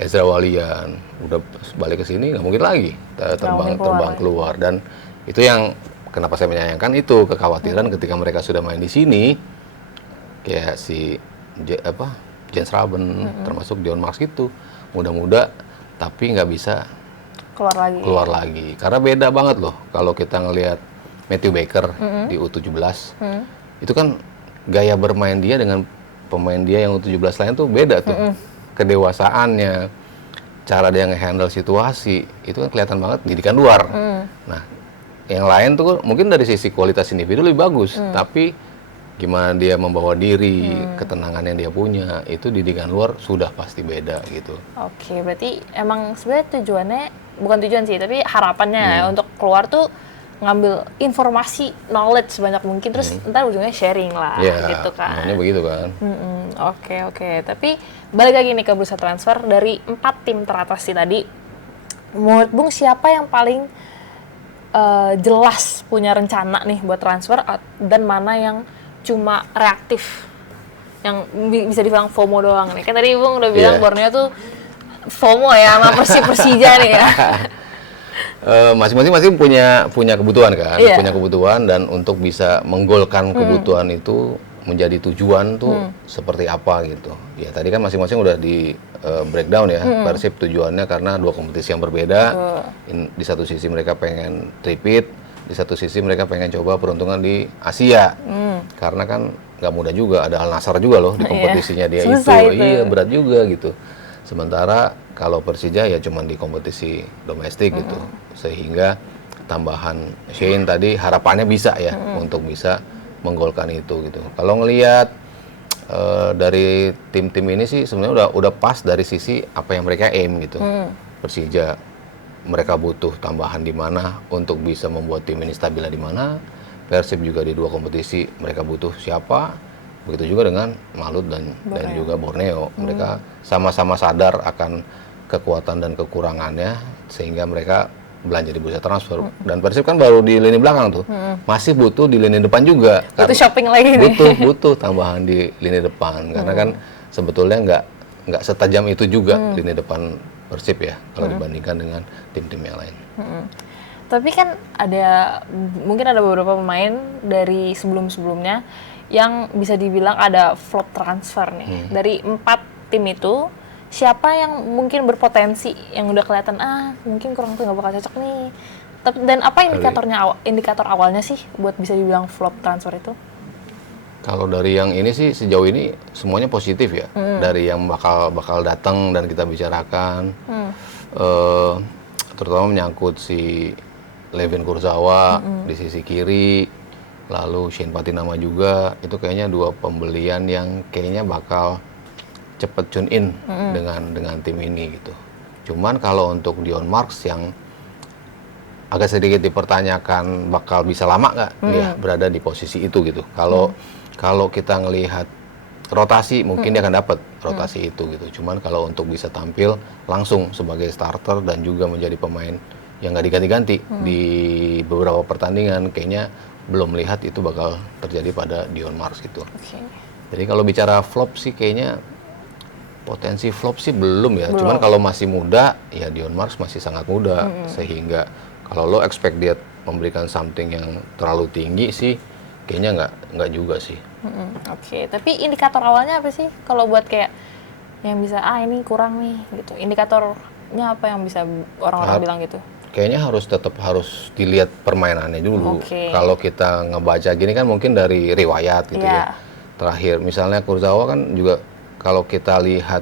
Ezra Walian udah balik ke sini nggak mungkin lagi terbang keluar. Dan itu yang kenapa saya menyayangkan itu kekhawatiran ketika mereka sudah main di sini, kayak si Jens Raben termasuk Dion Marks gitu. Muda-muda tapi nggak bisa keluar lagi karena beda banget loh kalau kita ngelihat Matthew Baker di U17 itu kan gaya bermain dia dengan pemain dia yang U17 lain tuh beda tuh. Kedewasaannya, cara dia nge-handle situasi, itu kan kelihatan banget didikan luar. Nah, yang lain tuh mungkin dari sisi kualitas individu lebih bagus, tapi gimana dia membawa diri, ketenangan yang dia punya, itu didikan luar sudah pasti beda gitu. Oke, berarti emang sebenarnya tujuannya, bukan tujuan sih, tapi harapannya ya, untuk keluar tuh ngambil informasi, knowledge sebanyak mungkin, terus ntar ujungnya sharing lah, gitu kan. Maunya begitu kan. Oke. Tapi balik lagi nih ke bursa transfer, dari 4 tim teratas sih tadi, menurut Bung siapa yang paling jelas punya rencana nih buat transfer, dan mana yang cuma reaktif, yang bisa dibilang FOMO doang nih? Kan tadi Bung udah bilang Borneo tuh FOMO ya, sama Persija nih ya. Masing-masing punya kebutuhan kan, punya kebutuhan, dan untuk bisa menggolkan kebutuhan itu menjadi tujuan tuh seperti apa gitu. Ya tadi kan masing-masing udah di breakdown ya. Persib tujuannya karena 2 kompetisi yang berbeda. Di satu sisi mereka pengen repeat, di satu sisi mereka pengen coba peruntungan di Asia. Karena kan nggak mudah juga, ada Al Nassr juga loh di kompetisinya dia itu. Iya, berat juga gitu. Sementara kalau Persija ya cuma di kompetisi domestik gitu. Sehingga tambahan Shane tadi harapannya bisa ya untuk bisa menggolkan itu gitu. Kalau ngelihat dari tim-tim ini sih sebenarnya udah pas dari sisi apa yang mereka aim gitu. Persija mereka butuh tambahan di mana untuk bisa membuat tim ini stabilnya di mana. Persib juga di 2 kompetisi mereka butuh siapa. Begitu juga dengan Malut dan juga Borneo. Mereka sama-sama sadar akan kekuatan dan kekurangannya sehingga mereka belanja di bursa transfer. Dan Persib kan baru di lini belakang tuh. Masih butuh di lini depan juga. Butuh shopping lagi nih. Butuh tambahan di lini depan. Karena kan sebetulnya nggak setajam itu juga lini depan Persib ya kalau dibandingkan dengan tim-tim yang lain. Tapi kan mungkin ada beberapa pemain dari sebelum-sebelumnya yang bisa dibilang ada flop transfer nih. Dari 4 tim itu, siapa yang mungkin berpotensi, yang udah kelihatan mungkin kurang tuh nggak bakal cocok nih. Dan apa indikator awalnya sih buat bisa dibilang flop transfer itu? Kalau dari yang ini sih sejauh ini semuanya positif ya. Dari yang bakal datang dan kita bicarakan, terutama menyangkut si Levin Kurzawa di sisi kiri, lalu Shane Patinama juga, itu kayaknya 2 pembelian yang kayaknya bakal cepet tune in dengan tim ini gitu. Cuman kalau untuk Dion Marks yang agak sedikit dipertanyakan bakal bisa lama nggak dia berada di posisi itu gitu. Kalau kita ngelihat rotasi mungkin dia akan dapat rotasi itu gitu. Cuman kalau untuk bisa tampil langsung sebagai starter dan juga menjadi pemain yang nggak diganti-ganti di beberapa pertandingan, kayaknya belum melihat itu bakal terjadi pada Dion Marks gitu. Jadi kalau bicara flop sih kayaknya potensi flop sih belum ya. Cuman kalau masih muda ya Dion Marks masih sangat muda, sehingga kalau lo expect dia memberikan something yang terlalu tinggi sih kayaknya nggak juga sih. Tapi indikator awalnya apa sih kalau buat kayak yang bisa ini kurang nih gitu? Indikatornya apa yang bisa orang-orang bilang gitu? Kayaknya tetap harus dilihat permainannya dulu. Kalau kita ngebaca gini kan mungkin dari riwayat gitu ya. Terakhir misalnya Kurzawa kan juga kalau kita lihat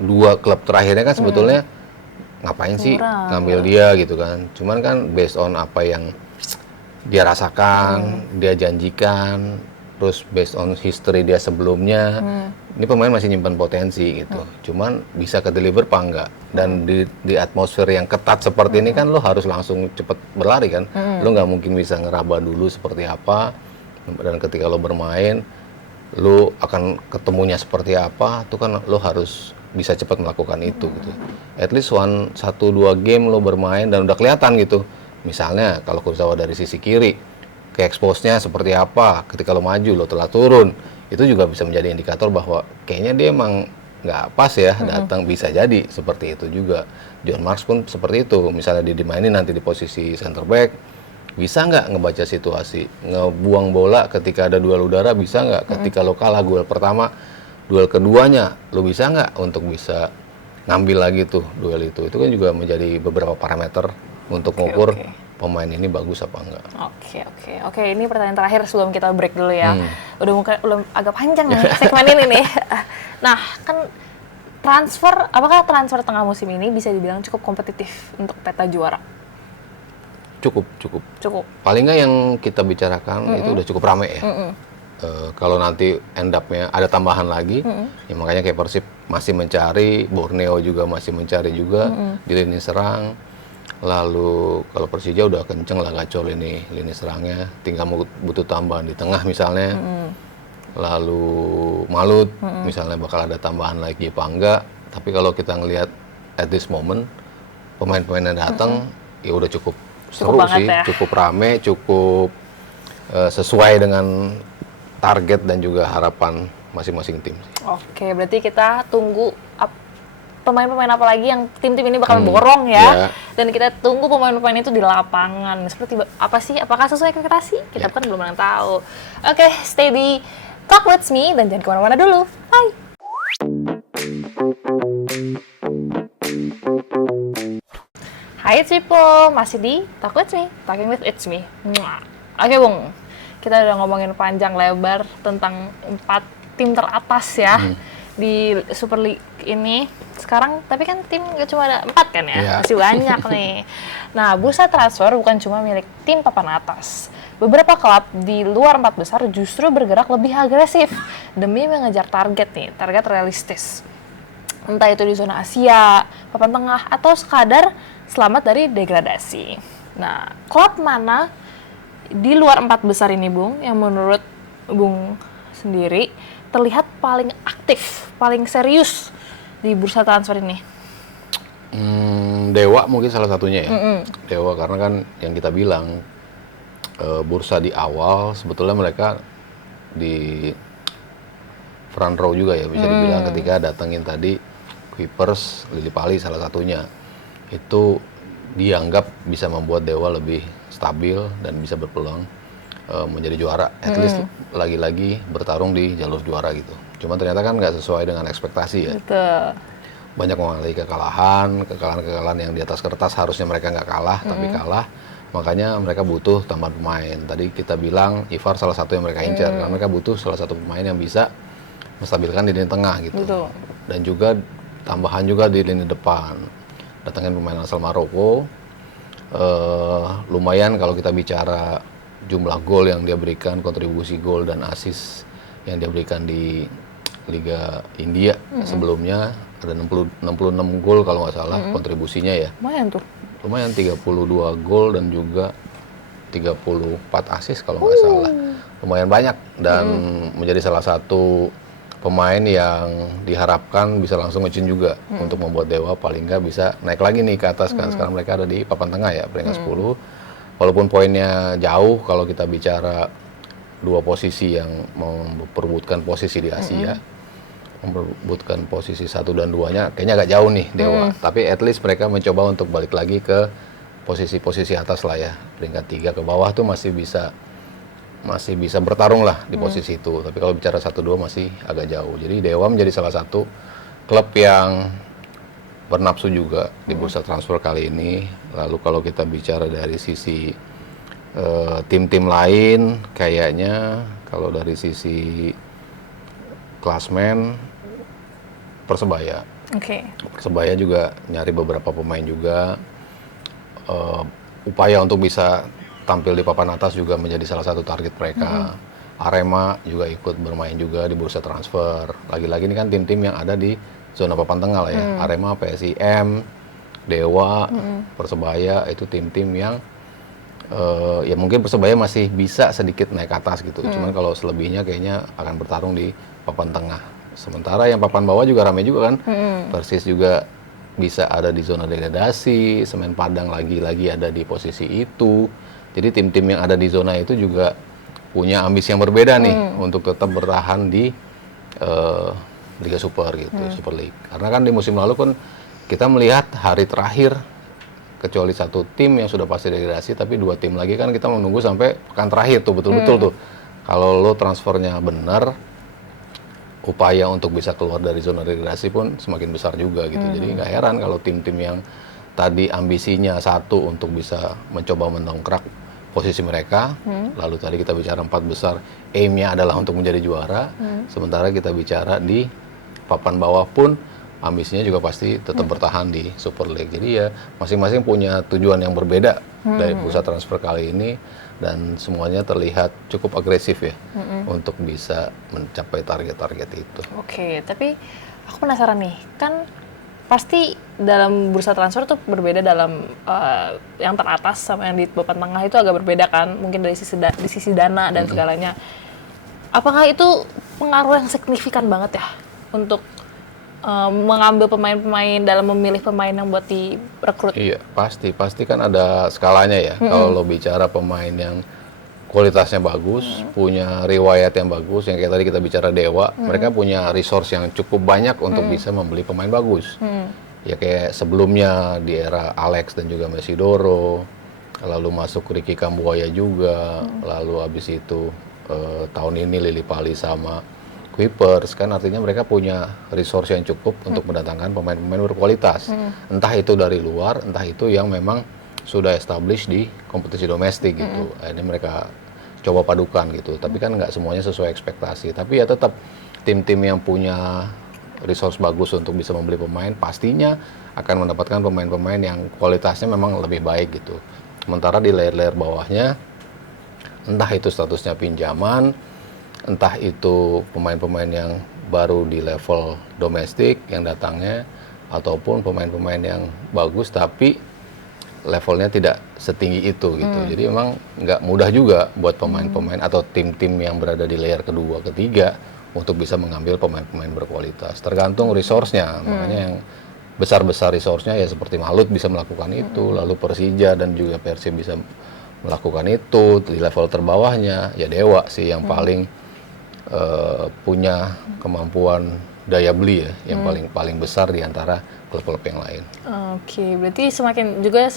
2 klub terakhirnya kan sebetulnya ngapain sih ngambil dia gitu kan. Cuman kan based on apa yang dia rasakan, dia janjikan, terus based on history dia sebelumnya, ini pemain masih nyimpan potensi gitu. Cuman bisa ke deliver apa enggak? Dan di atmosfer yang ketat seperti ini kan lo harus langsung cepet berlari kan. Lo nggak mungkin bisa ngeraba dulu seperti apa. Dan ketika lo bermain, lo akan ketemunya seperti apa, itu kan lo harus bisa cepat melakukan itu gitu. At least 1-2 game lo bermain dan udah kelihatan gitu. Misalnya kalau Kurzawa dari sisi kiri, ke expose-nya seperti apa, ketika lo maju lo telah turun, itu juga bisa menjadi indikator bahwa kayaknya dia emang nggak pas ya datang. Bisa jadi seperti itu juga. Dion Marks pun seperti itu, misalnya dia dimainin nanti di posisi center back, bisa nggak ngebaca situasi, ngebuang bola ketika ada duel udara, bisa nggak ketika lo kalah duel pertama, duel keduanya lo bisa nggak untuk bisa ngambil lagi tuh duel itu kan juga menjadi beberapa parameter untuk mengukur pemain ini bagus apa enggak. Oke. Ini pertanyaan terakhir sebelum kita break dulu ya. Udah agak panjang nih segmen ini nih. Nah, kan apakah transfer tengah musim ini bisa dibilang cukup kompetitif untuk peta juara? Cukup. Paling nggak yang kita bicarakan itu udah cukup rame ya. Kalau nanti end up-nya ada tambahan lagi, ya makanya kayak Persib masih mencari, Borneo juga masih mencari juga di lini serang. Lalu kalau Persija udah kenceng lah gacor lini serangnya, tinggal butuh tambahan di tengah misalnya. Lalu Malut misalnya bakal ada tambahan lagi apa enggak. Tapi kalau kita ngelihat at this moment, pemain-pemain yang datang ya udah cukup seru sih, ya. Cukup rame, cukup sesuai dengan target dan juga harapan masing-masing tim. Oke, berarti kita tunggu pemain-pemain apa lagi yang tim-tim ini bakal borong ya. Dan kita tunggu pemain-pemain itu di lapangan. Seperti apa sih? Apakah sesuai ekspektasi? Kita kan belum pernah tahu. Oke, stay di Talk With Me dan jangan kemana-mana dulu. Bye! Hai people, masih di Talk With Me, Talking With It's Me. Oke Bung, kita udah ngomongin panjang lebar tentang 4 tim teratas ya di Super League ini. Sekarang, tapi kan tim gak cuma ada 4 kan ya, masih banyak nih. Nah, bursa transfer bukan cuma milik tim papan atas. Beberapa klub di luar 4 besar justru bergerak lebih agresif demi mengejar target realistis. Entah itu di zona Asia, papan tengah, atau sekadar selamat dari degradasi. Nah, klub mana di luar 4 besar ini, Bung, yang menurut Bung sendiri terlihat paling aktif, paling serius di bursa transfer ini? Dewa mungkin salah satunya ya. Dewa karena kan yang kita bilang bursa di awal sebetulnya mereka di front row juga ya bisa dibilang ketika datengin tadi Kuipers, Lili Pali salah satunya. Itu dianggap bisa membuat Dewa lebih stabil dan bisa berpeluang menjadi juara, at least lagi-lagi bertarung di jalur juara gitu. Cuma ternyata kan nggak sesuai dengan ekspektasi ya. Betul. Banyak mengalami kekalahan yang di atas kertas harusnya mereka nggak kalah, tapi kalah. Makanya mereka butuh tambahan pemain. Tadi kita bilang Ivar salah satu yang mereka incar, karena mereka butuh salah satu pemain yang bisa menstabilkan di lini tengah gitu. Betul. Dan juga tambahan juga di lini depan. Datangin pemain asal Maroko, lumayan kalau kita bicara jumlah gol yang dia berikan, kontribusi gol dan assist yang dia berikan di Liga India sebelumnya ada 66 gol kalau nggak salah kontribusinya ya. Lumayan 32 gol dan juga 34 assist kalau nggak salah. Lumayan banyak dan menjadi salah satu pemain yang diharapkan bisa langsung ngecin juga untuk membuat Dewa paling nggak bisa naik lagi nih ke atas kan. Sekarang mereka ada di papan tengah ya, peringkat 10. Walaupun poinnya jauh kalau kita bicara dua posisi yang memperebutkan posisi di Asia, memperebutkan posisi 1 dan 2-nya kayaknya agak jauh nih Dewa. Tapi at least mereka mencoba untuk balik lagi ke posisi-posisi atas lah ya. Peringkat 3 ke bawah tuh masih bisa bertarung lah di posisi itu. Tapi kalau bicara 1-2 masih agak jauh. Jadi Dewa menjadi salah satu klub yang bernapsu juga di bursa transfer kali ini. Lalu kalau kita bicara dari sisi tim-tim lain, kayaknya kalau dari sisi klasmen Persebaya. Persebaya juga nyari beberapa pemain juga. Upaya untuk bisa tampil di papan atas juga menjadi salah satu target mereka. Arema juga ikut bermain juga di bursa transfer. Lagi-lagi ini kan tim-tim yang ada di zona papan tengah lah ya. Arema, PSIM, Dewa, Persebaya itu tim-tim yang ya mungkin Persebaya masih bisa sedikit naik ke atas gitu. Cuman kalau selebihnya kayaknya akan bertarung di papan tengah. Sementara yang papan bawah juga ramai juga kan. Persis juga bisa ada di zona degradasi, Semen Padang lagi-lagi ada di posisi itu. Jadi tim-tim yang ada di zona itu juga punya ambisi yang berbeda nih untuk tetap bertahan di Liga Super gitu, Super League. Karena kan di musim lalu kan kita melihat hari terakhir kecuali satu tim yang sudah pasti degradasi, tapi 2 tim lagi kan kita menunggu sampai pekan terakhir tuh betul-betul tuh. Kalau lo transfernya benar, upaya untuk bisa keluar dari zona degradasi pun semakin besar juga gitu. Jadi nggak heran kalau tim-tim yang tadi ambisinya satu untuk bisa mencoba mendongkrak posisi mereka, lalu tadi kita bicara 4 besar, aim-nya adalah untuk menjadi juara, sementara kita bicara di papan bawah pun ambisinya juga pasti tetap bertahan di Super League. Jadi ya masing-masing punya tujuan yang berbeda dari bursa transfer kali ini, dan semuanya terlihat cukup agresif ya untuk bisa mencapai target-target itu. Oke, tapi aku penasaran nih, kan pasti dalam bursa transfer tuh berbeda dalam yang teratas sama yang di papan tengah itu agak berbeda kan, mungkin dari sisi dana dan segalanya. Apakah itu pengaruh yang signifikan banget ya untuk mengambil pemain-pemain dalam memilih pemain yang buat direkrut? Iya, pasti kan ada skalanya ya. Kalau lo bicara pemain yang kualitasnya bagus, punya riwayat yang bagus, yang kayak tadi kita bicara Dewa, mereka punya resource yang cukup banyak untuk bisa membeli pemain bagus. Ya kayak sebelumnya di era Alex dan juga Mesidoro, lalu masuk Ricky Kambuaya juga, lalu habis itu tahun ini Lili Pali sama Kuipers, kan artinya mereka punya resource yang cukup untuk mendatangkan pemain-pemain berkualitas. Entah itu dari luar, entah itu yang memang sudah established di kompetisi domestik gitu. Akhirnya mereka coba padukan gitu. Tapi kan nggak semuanya sesuai ekspektasi. Tapi ya tetap tim-tim yang punya resource bagus untuk bisa membeli pemain pastinya akan mendapatkan pemain-pemain yang kualitasnya memang lebih baik gitu. Sementara di layer-layer bawahnya, entah itu statusnya pinjaman, entah itu pemain-pemain yang baru di level domestik yang datangnya, ataupun pemain-pemain yang bagus tapi levelnya tidak setinggi itu gitu. Jadi memang nggak mudah juga buat pemain-pemain atau tim-tim yang berada di layer kedua, ketiga untuk bisa mengambil pemain-pemain berkualitas. Tergantung resource-nya, makanya yang besar-besar resource-nya ya seperti Malut bisa melakukan itu, lalu Persija dan juga Persib bisa melakukan itu. Di level terbawahnya ya Dewa sih yang paling punya kemampuan daya beli ya, yang paling besar di antara klub-klub yang lain. Oke, berarti semakin juga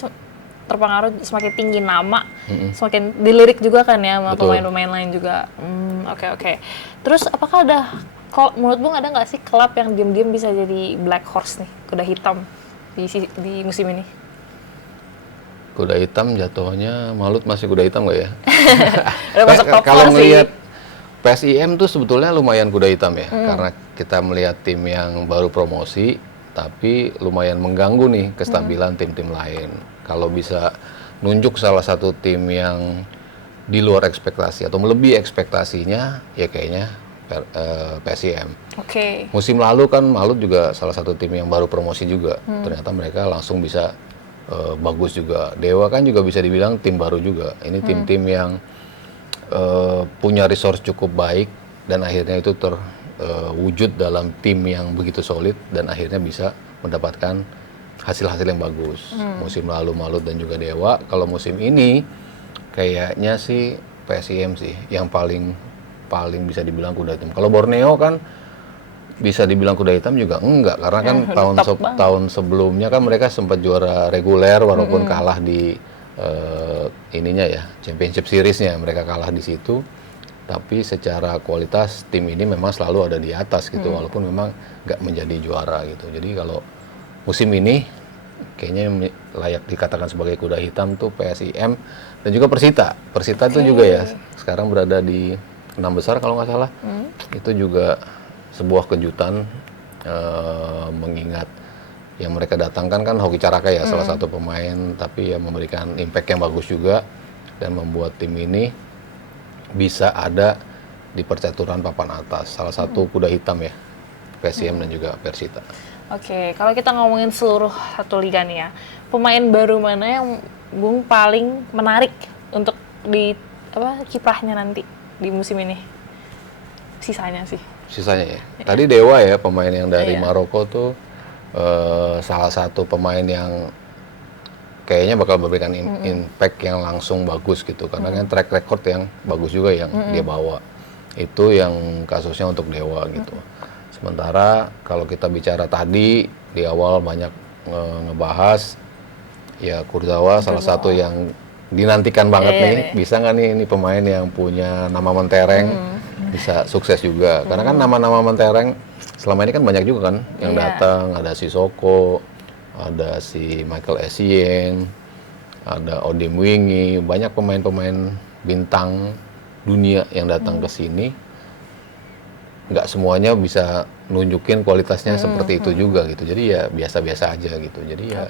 terpengaruh, semakin tinggi nama, semakin dilirik juga kan ya sama pemain-pemain lain juga. Oke. Terus apakah menurut Bung ada nggak sih klub yang diam-diam bisa jadi black horse nih, kuda hitam di musim ini? Kuda hitam jatuhnya, Malut masih kuda hitam nggak ya? Udah masuk top 4 kalau sih. melihat PSIM tuh sebetulnya lumayan kuda hitam ya, karena kita melihat tim yang baru promosi, tapi lumayan mengganggu nih kestabilan tim-tim lain. Kalau bisa nunjuk salah satu tim yang di luar ekspektasi atau melebihi ekspektasinya, ya kayaknya PSIM. Oke. Musim lalu kan Malut juga salah satu tim yang baru promosi juga, ternyata mereka langsung bisa bagus juga. Dewa kan juga bisa dibilang tim baru juga. Ini tim-tim yang punya resource cukup baik dan akhirnya itu terwujud dalam tim yang begitu solid dan akhirnya bisa mendapatkan hasil-hasil yang bagus. Musim lalu Malut dan juga Dewa. Kalau musim ini kayaknya sih PSIM sih yang paling bisa dibilang kuda hitam. Kalau Borneo kan bisa dibilang kuda hitam juga enggak, karena kan tahun sebelumnya kan mereka sempat juara reguler walaupun kalah di ininya ya, Championship Series-nya mereka kalah di situ, tapi secara kualitas tim ini memang selalu ada di atas gitu, walaupun memang nggak menjadi juara gitu. Jadi kalau musim ini kayaknya layak dikatakan sebagai kuda hitam tuh PSIM dan juga Persita. Persita itu juga ya sekarang berada di 6 besar kalau nggak salah. Itu juga sebuah kejutan mengingat yang mereka datangkan kan Hoki Caraka ya, salah satu pemain, tapi ya memberikan impact yang bagus juga dan membuat tim ini bisa ada di percaturan papan atas. Salah satu kuda hitam ya, PSIM dan juga Persita. Oke, kalau kita ngomongin seluruh satu liga nih ya, pemain baru mana yang Bung paling menarik untuk di kiprahnya nanti di musim ini? Sisanya ya. Tadi Dewa ya, pemain yang dari Maroko tuh salah satu pemain yang kayaknya bakal memberikan impact yang langsung bagus gitu, karena kan track record yang bagus juga yang dia bawa. Itu yang kasusnya untuk Dewa gitu. Sementara kalau kita bicara tadi di awal banyak ngebahas ya Kurzawa, salah satu yang dinantikan banget nih, bisa nggak nih ini pemain yang punya nama mentereng bisa sukses juga, karena kan nama-nama mentereng selama ini kan banyak juga kan yang datang, ada Sissoko, ada si Michael Essien, ada Odim Wingi, banyak pemain-pemain bintang dunia yang datang ke sini. Nggak semuanya bisa nunjukin kualitasnya seperti itu juga gitu. Jadi ya biasa-biasa aja gitu. Jadi ya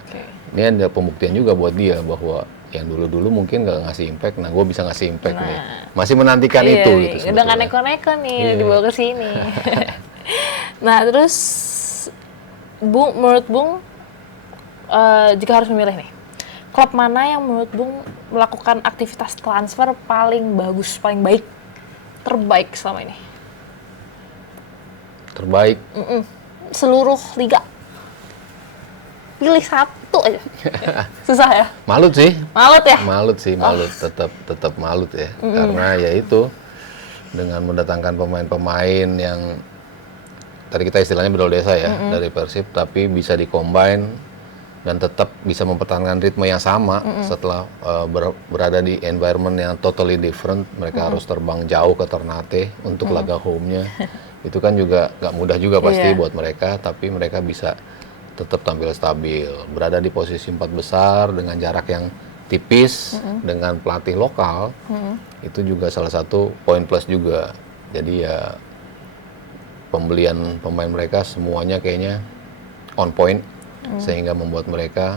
ini ada pembuktian juga buat dia bahwa yang dulu-dulu mungkin nggak ngasih impact, nah gue bisa ngasih impact nih. Masih menantikan iya itu nih, gitu. udah nggak neko-neko nih dibawa ke sini. Nah terus Bung, menurut Bung jika harus memilih nih, klub mana yang menurut Bung melakukan aktivitas transfer paling bagus, paling baik, terbaik selama ini? Terbaik. Seluruh liga. Pilih satu aja. Susah ya? Malut sih. Malut ya? Malut sih, malut. Tetap malut ya. Karena ya itu, dengan mendatangkan pemain-pemain yang tadi kita istilahnya bedol desa ya, dari Persib, tapi bisa dikombine dan tetap bisa mempertahankan ritme yang sama setelah berada di environment yang totally different. Mereka harus terbang jauh ke Ternate untuk laga home-nya. Itu kan juga nggak mudah juga pasti buat mereka, tapi mereka bisa tetap tampil stabil, berada di posisi 4 besar dengan jarak yang tipis dengan pelatih lokal. Itu juga salah satu poin plus juga. Jadi ya pembelian pemain mereka semuanya kayaknya on point, sehingga membuat mereka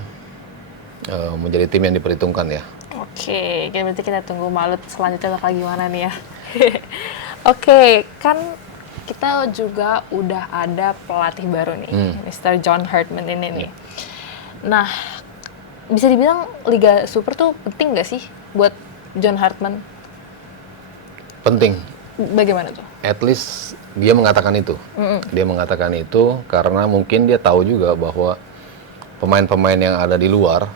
menjadi tim yang diperhitungkan ya. Oke, berarti kita tunggu Malut selanjutnya bakal gimana nih ya. Oke, kan kita juga udah ada pelatih baru nih, Mr. John Hartman ini nih. Nah, bisa dibilang Liga Super tuh penting nggak sih buat John Hartman? Penting. Bagaimana tuh? At least dia mengatakan itu. Dia mengatakan itu karena mungkin dia tahu juga bahwa pemain-pemain yang ada di luar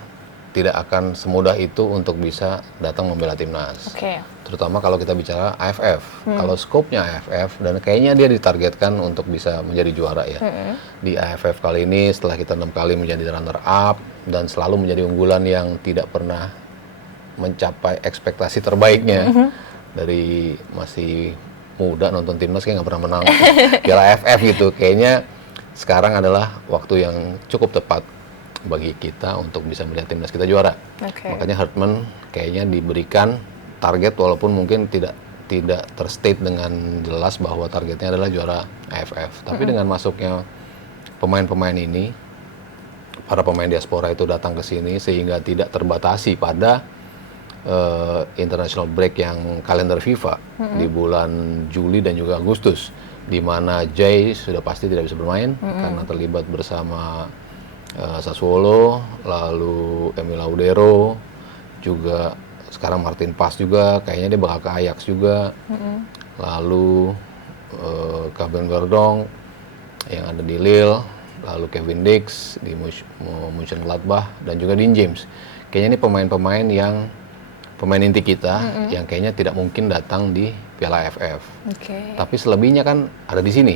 tidak akan semudah itu untuk bisa datang membela timnas. Terutama kalau kita bicara AFF. Kalau skopnya AFF, dan kayaknya dia ditargetkan untuk bisa menjadi juara ya. Di AFF kali ini setelah kita 6 kali menjadi runner up dan selalu menjadi unggulan yang tidak pernah mencapai ekspektasi terbaiknya. Dari masih muda nonton timnas kayak nggak pernah menang Piala AFF gitu. Kayaknya sekarang adalah waktu yang cukup tepat bagi kita untuk bisa melihat timnas kita juara. Makanya Hartman kayaknya diberikan target, walaupun mungkin tidak terstate dengan jelas bahwa targetnya adalah juara AFF. Tapi dengan masuknya pemain-pemain ini, para pemain diaspora itu datang ke sini sehingga tidak terbatasi pada international break yang kalender FIFA di bulan Juli dan juga Agustus, di mana Jay sudah pasti tidak bisa bermain karena terlibat bersama Sassuolo, lalu Emil Laudero, juga sekarang Martin Pas juga kayaknya dia bakal ke Ajax juga, lalu Kaben Verdong yang ada di Lille, lalu Kevin Dix di Mönchengladbach, dan juga Dean James. Kayaknya ini pemain-pemain yang pemain inti kita yang kayaknya tidak mungkin datang di Piala AFF. Tapi selebihnya kan ada di sini.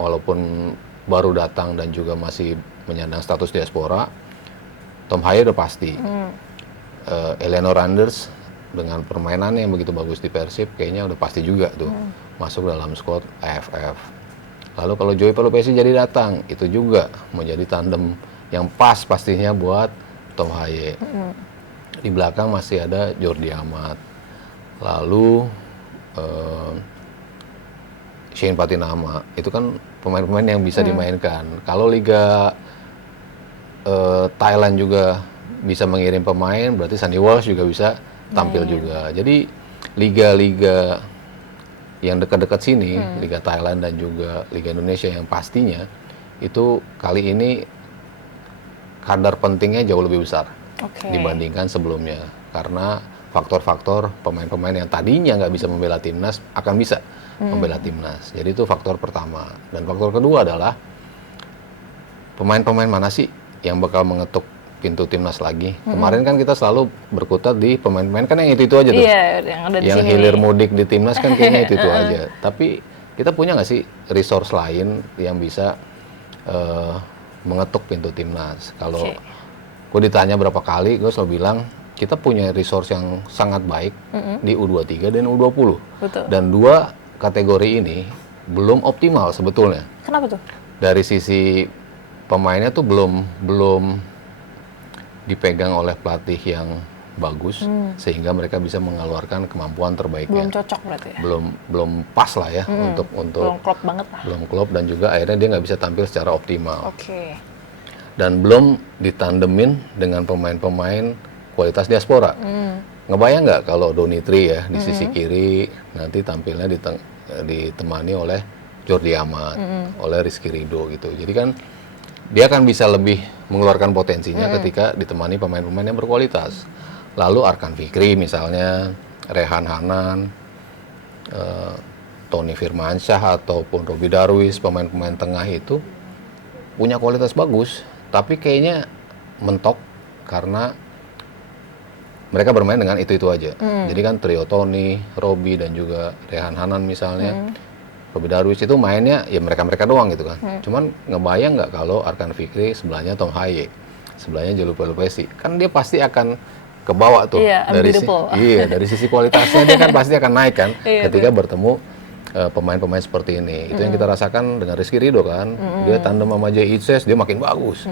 Walaupun baru datang dan juga masih menyandang status diaspora, Tom Haye udah pasti. Eleanor Anders dengan permainannya yang begitu bagus di Persib kayaknya udah pasti juga tuh masuk dalam squad AFF. Lalu kalau Joey Pelupesi jadi datang, itu juga menjadi tandem yang pas pastinya buat Tom Haye. Di belakang masih ada Jordi Amat, lalu Shane Patinama. Itu kan pemain-pemain yang bisa dimainkan. Kalau Liga Thailand juga bisa mengirim pemain, berarti Sunny Walsh juga bisa tampil juga. Jadi liga-liga yang dekat-dekat sini, Liga Thailand dan juga Liga Indonesia yang pastinya itu kali ini kadar pentingnya jauh lebih besar dibandingkan sebelumnya, karena faktor-faktor pemain-pemain yang tadinya nggak bisa membela timnas akan bisa membela timnas. Jadi itu faktor pertama. Dan faktor kedua adalah pemain-pemain mana sih yang bakal mengetuk pintu timnas lagi. Kemarin kan kita selalu berkutat di pemain-pemain kan yang itu aja tuh. Yang ada di yang sini hilir nih. mudik di timnas kan kayaknya itu aja. Tapi kita punya nggak sih resource lain yang bisa mengetuk pintu timnas? Kalau gue ditanya berapa kali, gue selalu bilang kita punya resource yang sangat baik di U23 dan U20. Betul. Dan dua kategori ini belum optimal sebetulnya. Kenapa tuh? Dari sisi pemainnya tuh belum dipegang oleh pelatih yang bagus sehingga mereka bisa mengeluarkan kemampuan terbaiknya. Belum cocok berarti ya? Belum pas lah ya untuk Belum klop banget lah. belum klop, dan juga akhirnya dia nggak bisa tampil secara optimal. Oke. Dan belum ditandemin dengan pemain-pemain kualitas diaspora. Ngebayang nggak kalau Donitri ya di sisi kiri nanti tampilnya ditemani oleh Jordi Amat, oleh Rizky Ridho gitu. Jadi kan dia akan bisa lebih mengeluarkan potensinya ketika ditemani pemain-pemain yang berkualitas. Lalu Arkan Fikri misalnya, Rehan Hanan, Tony Firmansyah ataupun Robi Darwis, pemain-pemain tengah itu punya kualitas bagus, tapi kayaknya mentok karena mereka bermain dengan itu aja. Jadi kan trio Tony, Robi dan juga Rehan Hanan misalnya, Robi Darwis itu mainnya ya mereka-mereka doang gitu kan. Cuman ngebayang nggak kalau Arkan Fikri sebelahnya Tom Haye, sebelahnya Jalupa Lupesi, kan dia pasti akan kebawa tuh dari sisi kualitasnya dia kan pasti akan naik kan ketika bertemu pemain-pemain seperti ini. Itu yang kita rasakan dengan Rizky Ridho kan. Dia tandem sama Jay Itzes, dia makin bagus.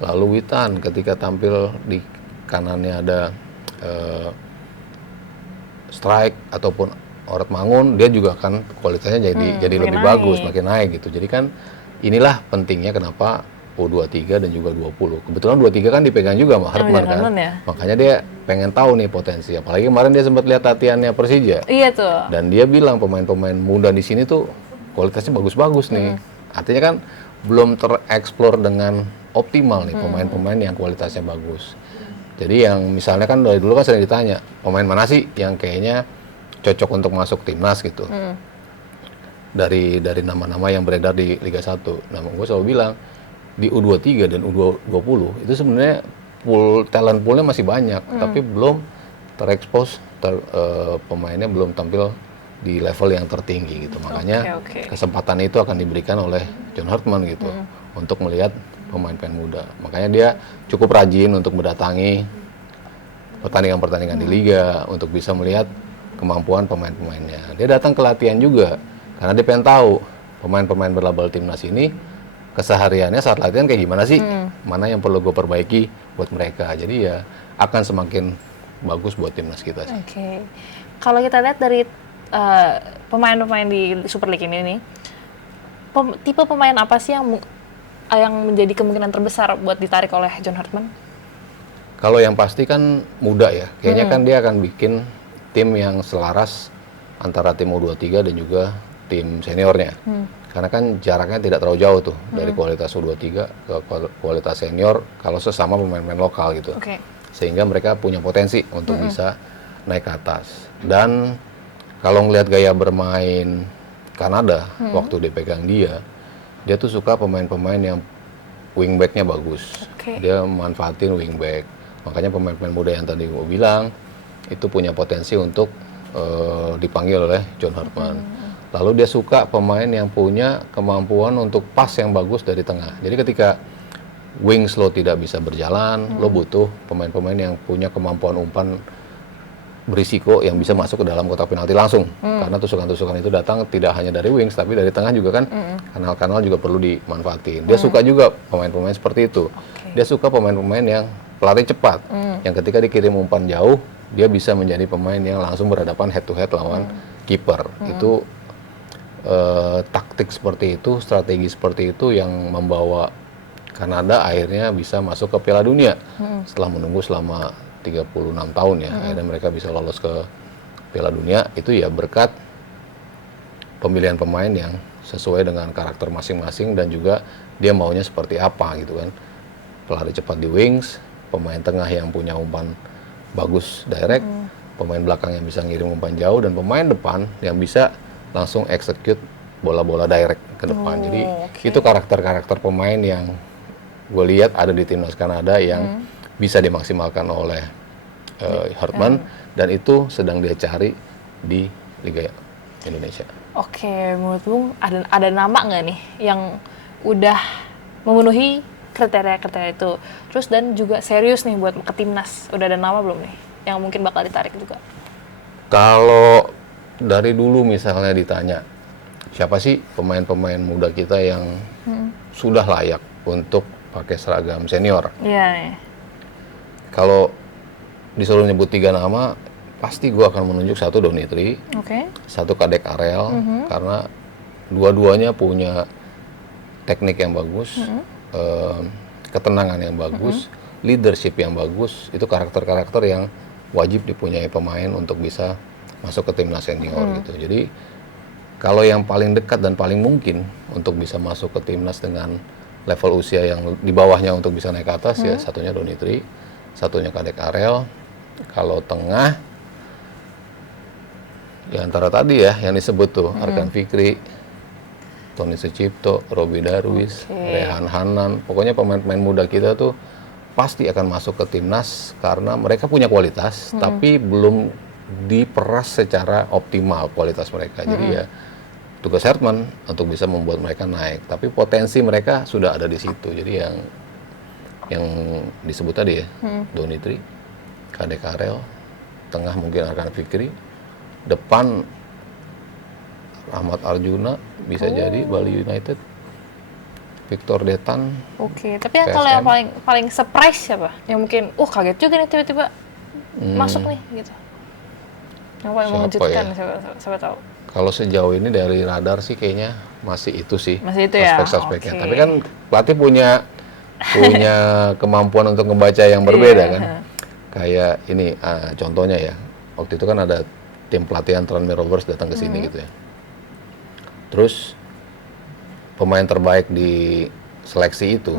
Lalu Witan ketika tampil di kanannya ada Strike ataupun Oret Mangun, dia juga kan kualitasnya jadi lebih bagus, makin naik gitu. Jadi kan inilah pentingnya kenapa U23 dan juga 20. Kebetulan 23 kan dipegang juga sama Hartman kan. Ya? Makanya dia pengen tahu nih potensi. Apalagi kemarin dia sempat lihat latihannya Persija. Iya tuh. Dan dia bilang pemain-pemain muda di sini tuh kualitasnya bagus-bagus nih. Artinya kan belum tereksplor dengan optimal nih pemain-pemain yang kualitasnya bagus. Jadi yang misalnya kan dari dulu kan sering ditanya, pemain mana sih yang kayaknya cocok untuk masuk timnas gitu. Dari nama-nama yang beredar di Liga 1. Nah, gue selalu bilang di U23 dan U20 itu sebenarnya talent poolnya masih banyak, tapi belum terekspos, pemainnya belum tampil di level yang tertinggi gitu. Makanya kesempatan itu akan diberikan oleh John Hartman gitu untuk melihat pemain-pemain muda. Makanya dia cukup rajin untuk mendatangi pertandingan-pertandingan di liga untuk bisa melihat kemampuan pemain-pemainnya. Dia datang ke latihan juga karena dia pengen tahu pemain-pemain berlabel timnas ini kesehariannya saat latihan kayak gimana sih, mana yang perlu gue perbaiki buat mereka. Jadi ya akan semakin bagus buat timnas kita sih. Oke. Kalau kita lihat dari pemain-pemain di Super League ini nih, tipe pemain apa sih yang menjadi kemungkinan terbesar buat ditarik oleh John Hartman? Kalau yang pasti kan muda ya, kayaknya kan dia akan bikin tim yang selaras antara tim U23 dan juga tim seniornya. Karena kan jaraknya tidak terlalu jauh tuh dari kualitas U23 ke kualitas senior kalau sesama pemain-pemain lokal gitu. Sehingga mereka punya potensi untuk bisa naik ke atas. Dan kalau ngelihat gaya bermain Kanada waktu dipegang dia tuh suka pemain-pemain yang wingback-nya bagus. Dia manfaatin wingback. Makanya pemain-pemain muda yang tadi gue bilang itu punya potensi untuk dipanggil oleh John Hartman. Lalu dia suka pemain yang punya kemampuan untuk pas yang bagus dari tengah. Jadi ketika wings lo tidak bisa berjalan, lo butuh pemain-pemain yang punya kemampuan umpan berisiko yang bisa masuk ke dalam kotak penalti langsung. Karena tusukan-tusukan itu datang tidak hanya dari wings, tapi dari tengah juga kan kanal-kanal juga perlu dimanfaatin. Dia suka juga pemain-pemain seperti itu. Dia suka pemain-pemain yang pelari cepat, yang ketika dikirim umpan jauh, dia bisa menjadi pemain yang langsung berhadapan head to head lawan kiper. Itu taktik seperti itu, strategi seperti itu yang membawa Kanada akhirnya bisa masuk ke Piala Dunia setelah menunggu selama 36 tahun ya. Akhirnya mereka bisa lolos ke Piala Dunia itu ya berkat pemilihan pemain yang sesuai dengan karakter masing-masing dan juga dia maunya seperti apa gitu kan. Pelari cepat di wings, pemain tengah yang punya umpan bagus direct, pemain belakang yang bisa ngirim umpan jauh, dan pemain depan yang bisa langsung execute bola-bola direct ke depan. Jadi itu karakter-karakter pemain yang gue lihat ada di timnas Kanada yang bisa dimaksimalkan oleh Hartman, dan itu sedang dia cari di Liga Indonesia. Oke, menurut Bung ada nama nggak nih yang udah memenuhi kriteria-kriteria itu, terus dan juga serius nih buat ke timnas? Udah ada nama belum nih yang mungkin bakal ditarik juga? Kalau dari dulu misalnya ditanya siapa sih pemain-pemain muda kita yang sudah layak untuk pakai seragam senior. Iya. Kalau disuruh nyebut 3 nama, pasti gue akan menunjuk satu Donitri, Oke. satu Kadek Arel, karena dua-duanya punya teknik yang bagus, ketenangan yang bagus, leadership yang bagus. Itu karakter-karakter yang wajib dipunyai pemain untuk bisa masuk ke timnas senior gitu. Jadi kalau yang paling dekat dan paling mungkin untuk bisa masuk ke timnas dengan level usia yang di bawahnya untuk bisa naik ke atas, ya satunya Donitri, satunya Kadek Arel. Kalau tengah, ya antara tadi ya yang disebut tuh, Arkan Fikri, Tony Sucipto, Robi Darwis, Rehan Hanan. Pokoknya pemain-pemain muda kita tuh pasti akan masuk ke timnas karena mereka punya kualitas, tapi belum diperas secara optimal kualitas mereka. Jadi ya tugas Herman untuk bisa membuat mereka naik. Tapi potensi mereka sudah ada di situ. Jadi yang disebut tadi ya, Donitri, Kadek Arel, tengah mungkin Arkan Fikri, depan Rahmat Arjuna bisa jadi Bali United, Victor Detan. Oke, tapi yang kalau yang paling surprise siapa? Yang mungkin, kaget juga nih tiba-tiba masuk nih gitu. Yang paling mengejutkan, siapa tahu. Kalau sejauh ini dari radar sih kayaknya masih itu sih. Masih itu ya? Suspek-suspeknya. Tapi kan pelatih punya kemampuan untuk membaca yang berbeda kan. Kayak ini contohnya ya. Waktu itu kan ada tim pelatihan Tranmere Rovers datang ke sini gitu ya. Terus pemain terbaik di seleksi itu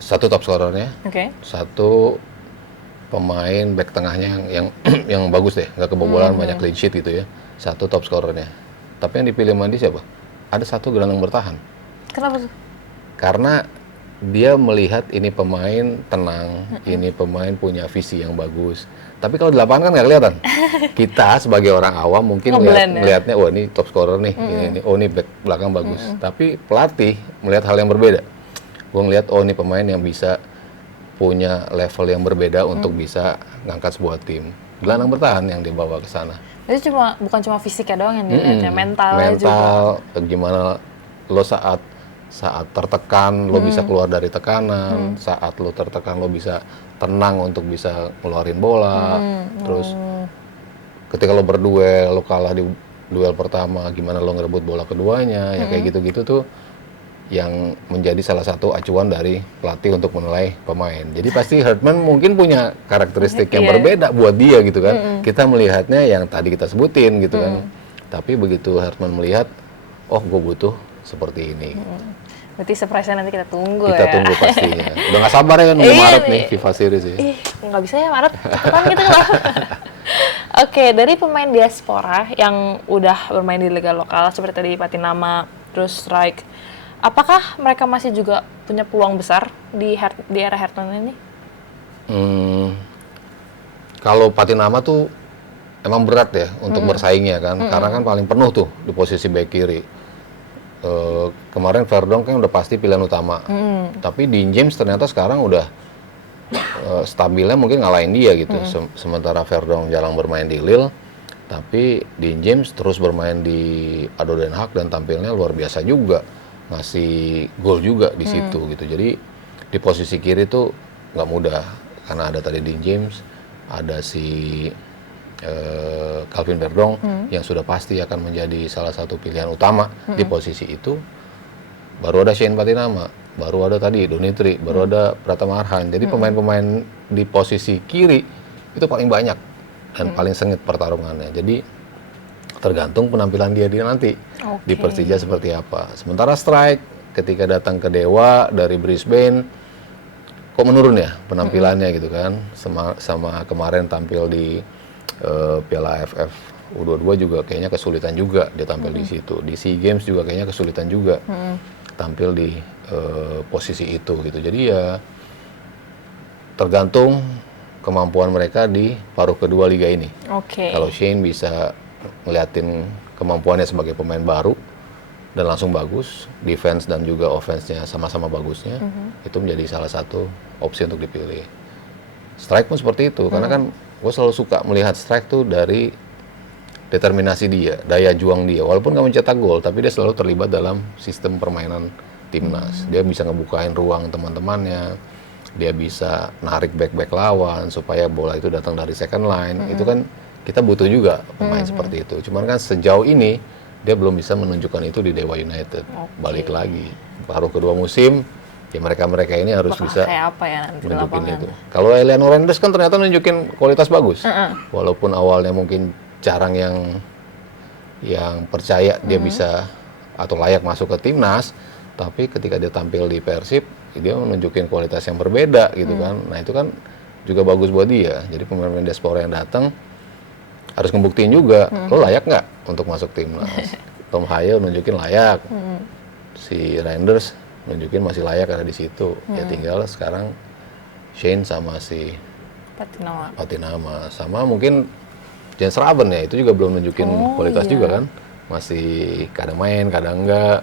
satu top scorernya, satu pemain back tengahnya yang bagus deh, nggak kebobolan, banyak clean sheet gitu ya, satu top scorernya. Tapi yang dipilih mandi siapa? Ada satu gelandang bertahan. Kenapa tuh? Karena dia melihat ini pemain tenang, ini pemain punya visi yang bagus. Tapi kalau di lapangan kan nggak kelihatan. Kita sebagai orang awam mungkin melihatnya, wah ini top scorer nih, ini back belakang bagus. Tapi pelatih melihat hal yang berbeda. Gue ngelihat, ini pemain yang bisa punya level yang berbeda untuk bisa ngangkat sebuah tim. Gelandang bertahan yang dibawa ke sana. Jadi bukan cuma fisiknya doang yang dilihat ya, mentalnya juga. Gimana lo saat tertekan lo bisa keluar dari tekanan, saat lo tertekan lo bisa tenang untuk bisa ngeluarin bola. Terus ketika lo berduel, lo kalah di duel pertama, gimana lo ngerebut bola keduanya, ya kayak gitu-gitu tuh yang menjadi salah satu acuan dari pelatih untuk menilai pemain. Jadi pasti Herman mungkin punya karakteristik yang berbeda buat dia gitu kan. Kita melihatnya yang tadi kita sebutin gitu kan. Tapi begitu Herman melihat, gue butuh seperti ini. Berarti surprise-nya nanti kita tunggu ya. Kita tunggu pastinya. Udah gak sabar ya kan, Maret nih FIFA Series ya. Nggak bisa ya Maret, cepetan gitu loh. Oke, dari pemain diaspora yang udah bermain di liga lokal seperti tadi Patinama, terus Strike, apakah mereka masih juga punya peluang besar di era Herman ini? Kalau Patinama tuh emang berat ya untuk bersaingnya kan, karena kan paling penuh tuh di posisi bek kiri. Kemarin Verdong kan udah pasti pilihan utama, tapi Dean James ternyata sekarang udah stabilnya mungkin ngalahin dia gitu. Sementara Verdong jarang bermain di Lille, tapi Dean James terus bermain di ADO Den Haag dan tampilnya luar biasa juga, ngasih gol juga di situ gitu. Jadi di posisi kiri tuh nggak mudah karena ada tadi Dean James, ada si Calvin Verdong yang sudah pasti akan menjadi salah satu pilihan utama di posisi itu. Baru ada Shane Patinama, baru ada tadi Donitri, baru ada Pratama Arhan. Jadi pemain-pemain di posisi kiri itu paling banyak dan paling sengit pertarungannya. Jadi tergantung penampilan dia nanti di Persija seperti apa. Sementara Strike ketika datang ke Dewa dari Brisbane, kok menurun ya penampilannya gitu kan, sama kemarin tampil di Piala AFF U22 juga kayaknya kesulitan juga dia tampil di situ. Di SEA Games juga kayaknya kesulitan juga tampil di posisi itu gitu. Jadi ya tergantung kemampuan mereka di paruh kedua liga ini. Kalau Shane bisa ngeliatin kemampuannya sebagai pemain baru dan langsung bagus, defense dan juga offense-nya sama-sama bagusnya, itu menjadi salah satu opsi untuk dipilih. Strike pun seperti itu, karena kan gue selalu suka melihat Strike tuh dari determinasi dia, daya juang dia. Walaupun nggak mencetak gol, tapi dia selalu terlibat dalam sistem permainan timnas. Dia bisa ngebukain ruang teman-temannya, dia bisa narik back lawan supaya bola itu datang dari second line. Itu kan kita butuh juga pemain seperti itu. Cuman kan sejauh ini dia belum bisa menunjukkan itu di Dewa United. Balik lagi, baru kedua musim, ya mereka ini harus Bakal bisa kayak apa ya nanti di nunjukin lapangan. itu. Kalau Eleanor Renders kan ternyata nunjukin kualitas bagus. Walaupun awalnya mungkin jarang yang percaya dia bisa atau layak masuk ke timnas, tapi ketika dia tampil di Persib, dia menunjukin kualitas yang berbeda gitu kan. Nah itu kan juga bagus buat dia. Jadi pemain-pemain diaspora yang datang harus ngebuktiin juga, lo layak nggak untuk masuk timnas. Tom Haye nunjukin layak, si Renders nunjukin masih layak ada di situ. Ya tinggal sekarang Shane sama si Patinama, sama mungkin Jens Raben ya, itu juga belum nunjukin kualitas juga kan. Masih kadang main, kadang enggak.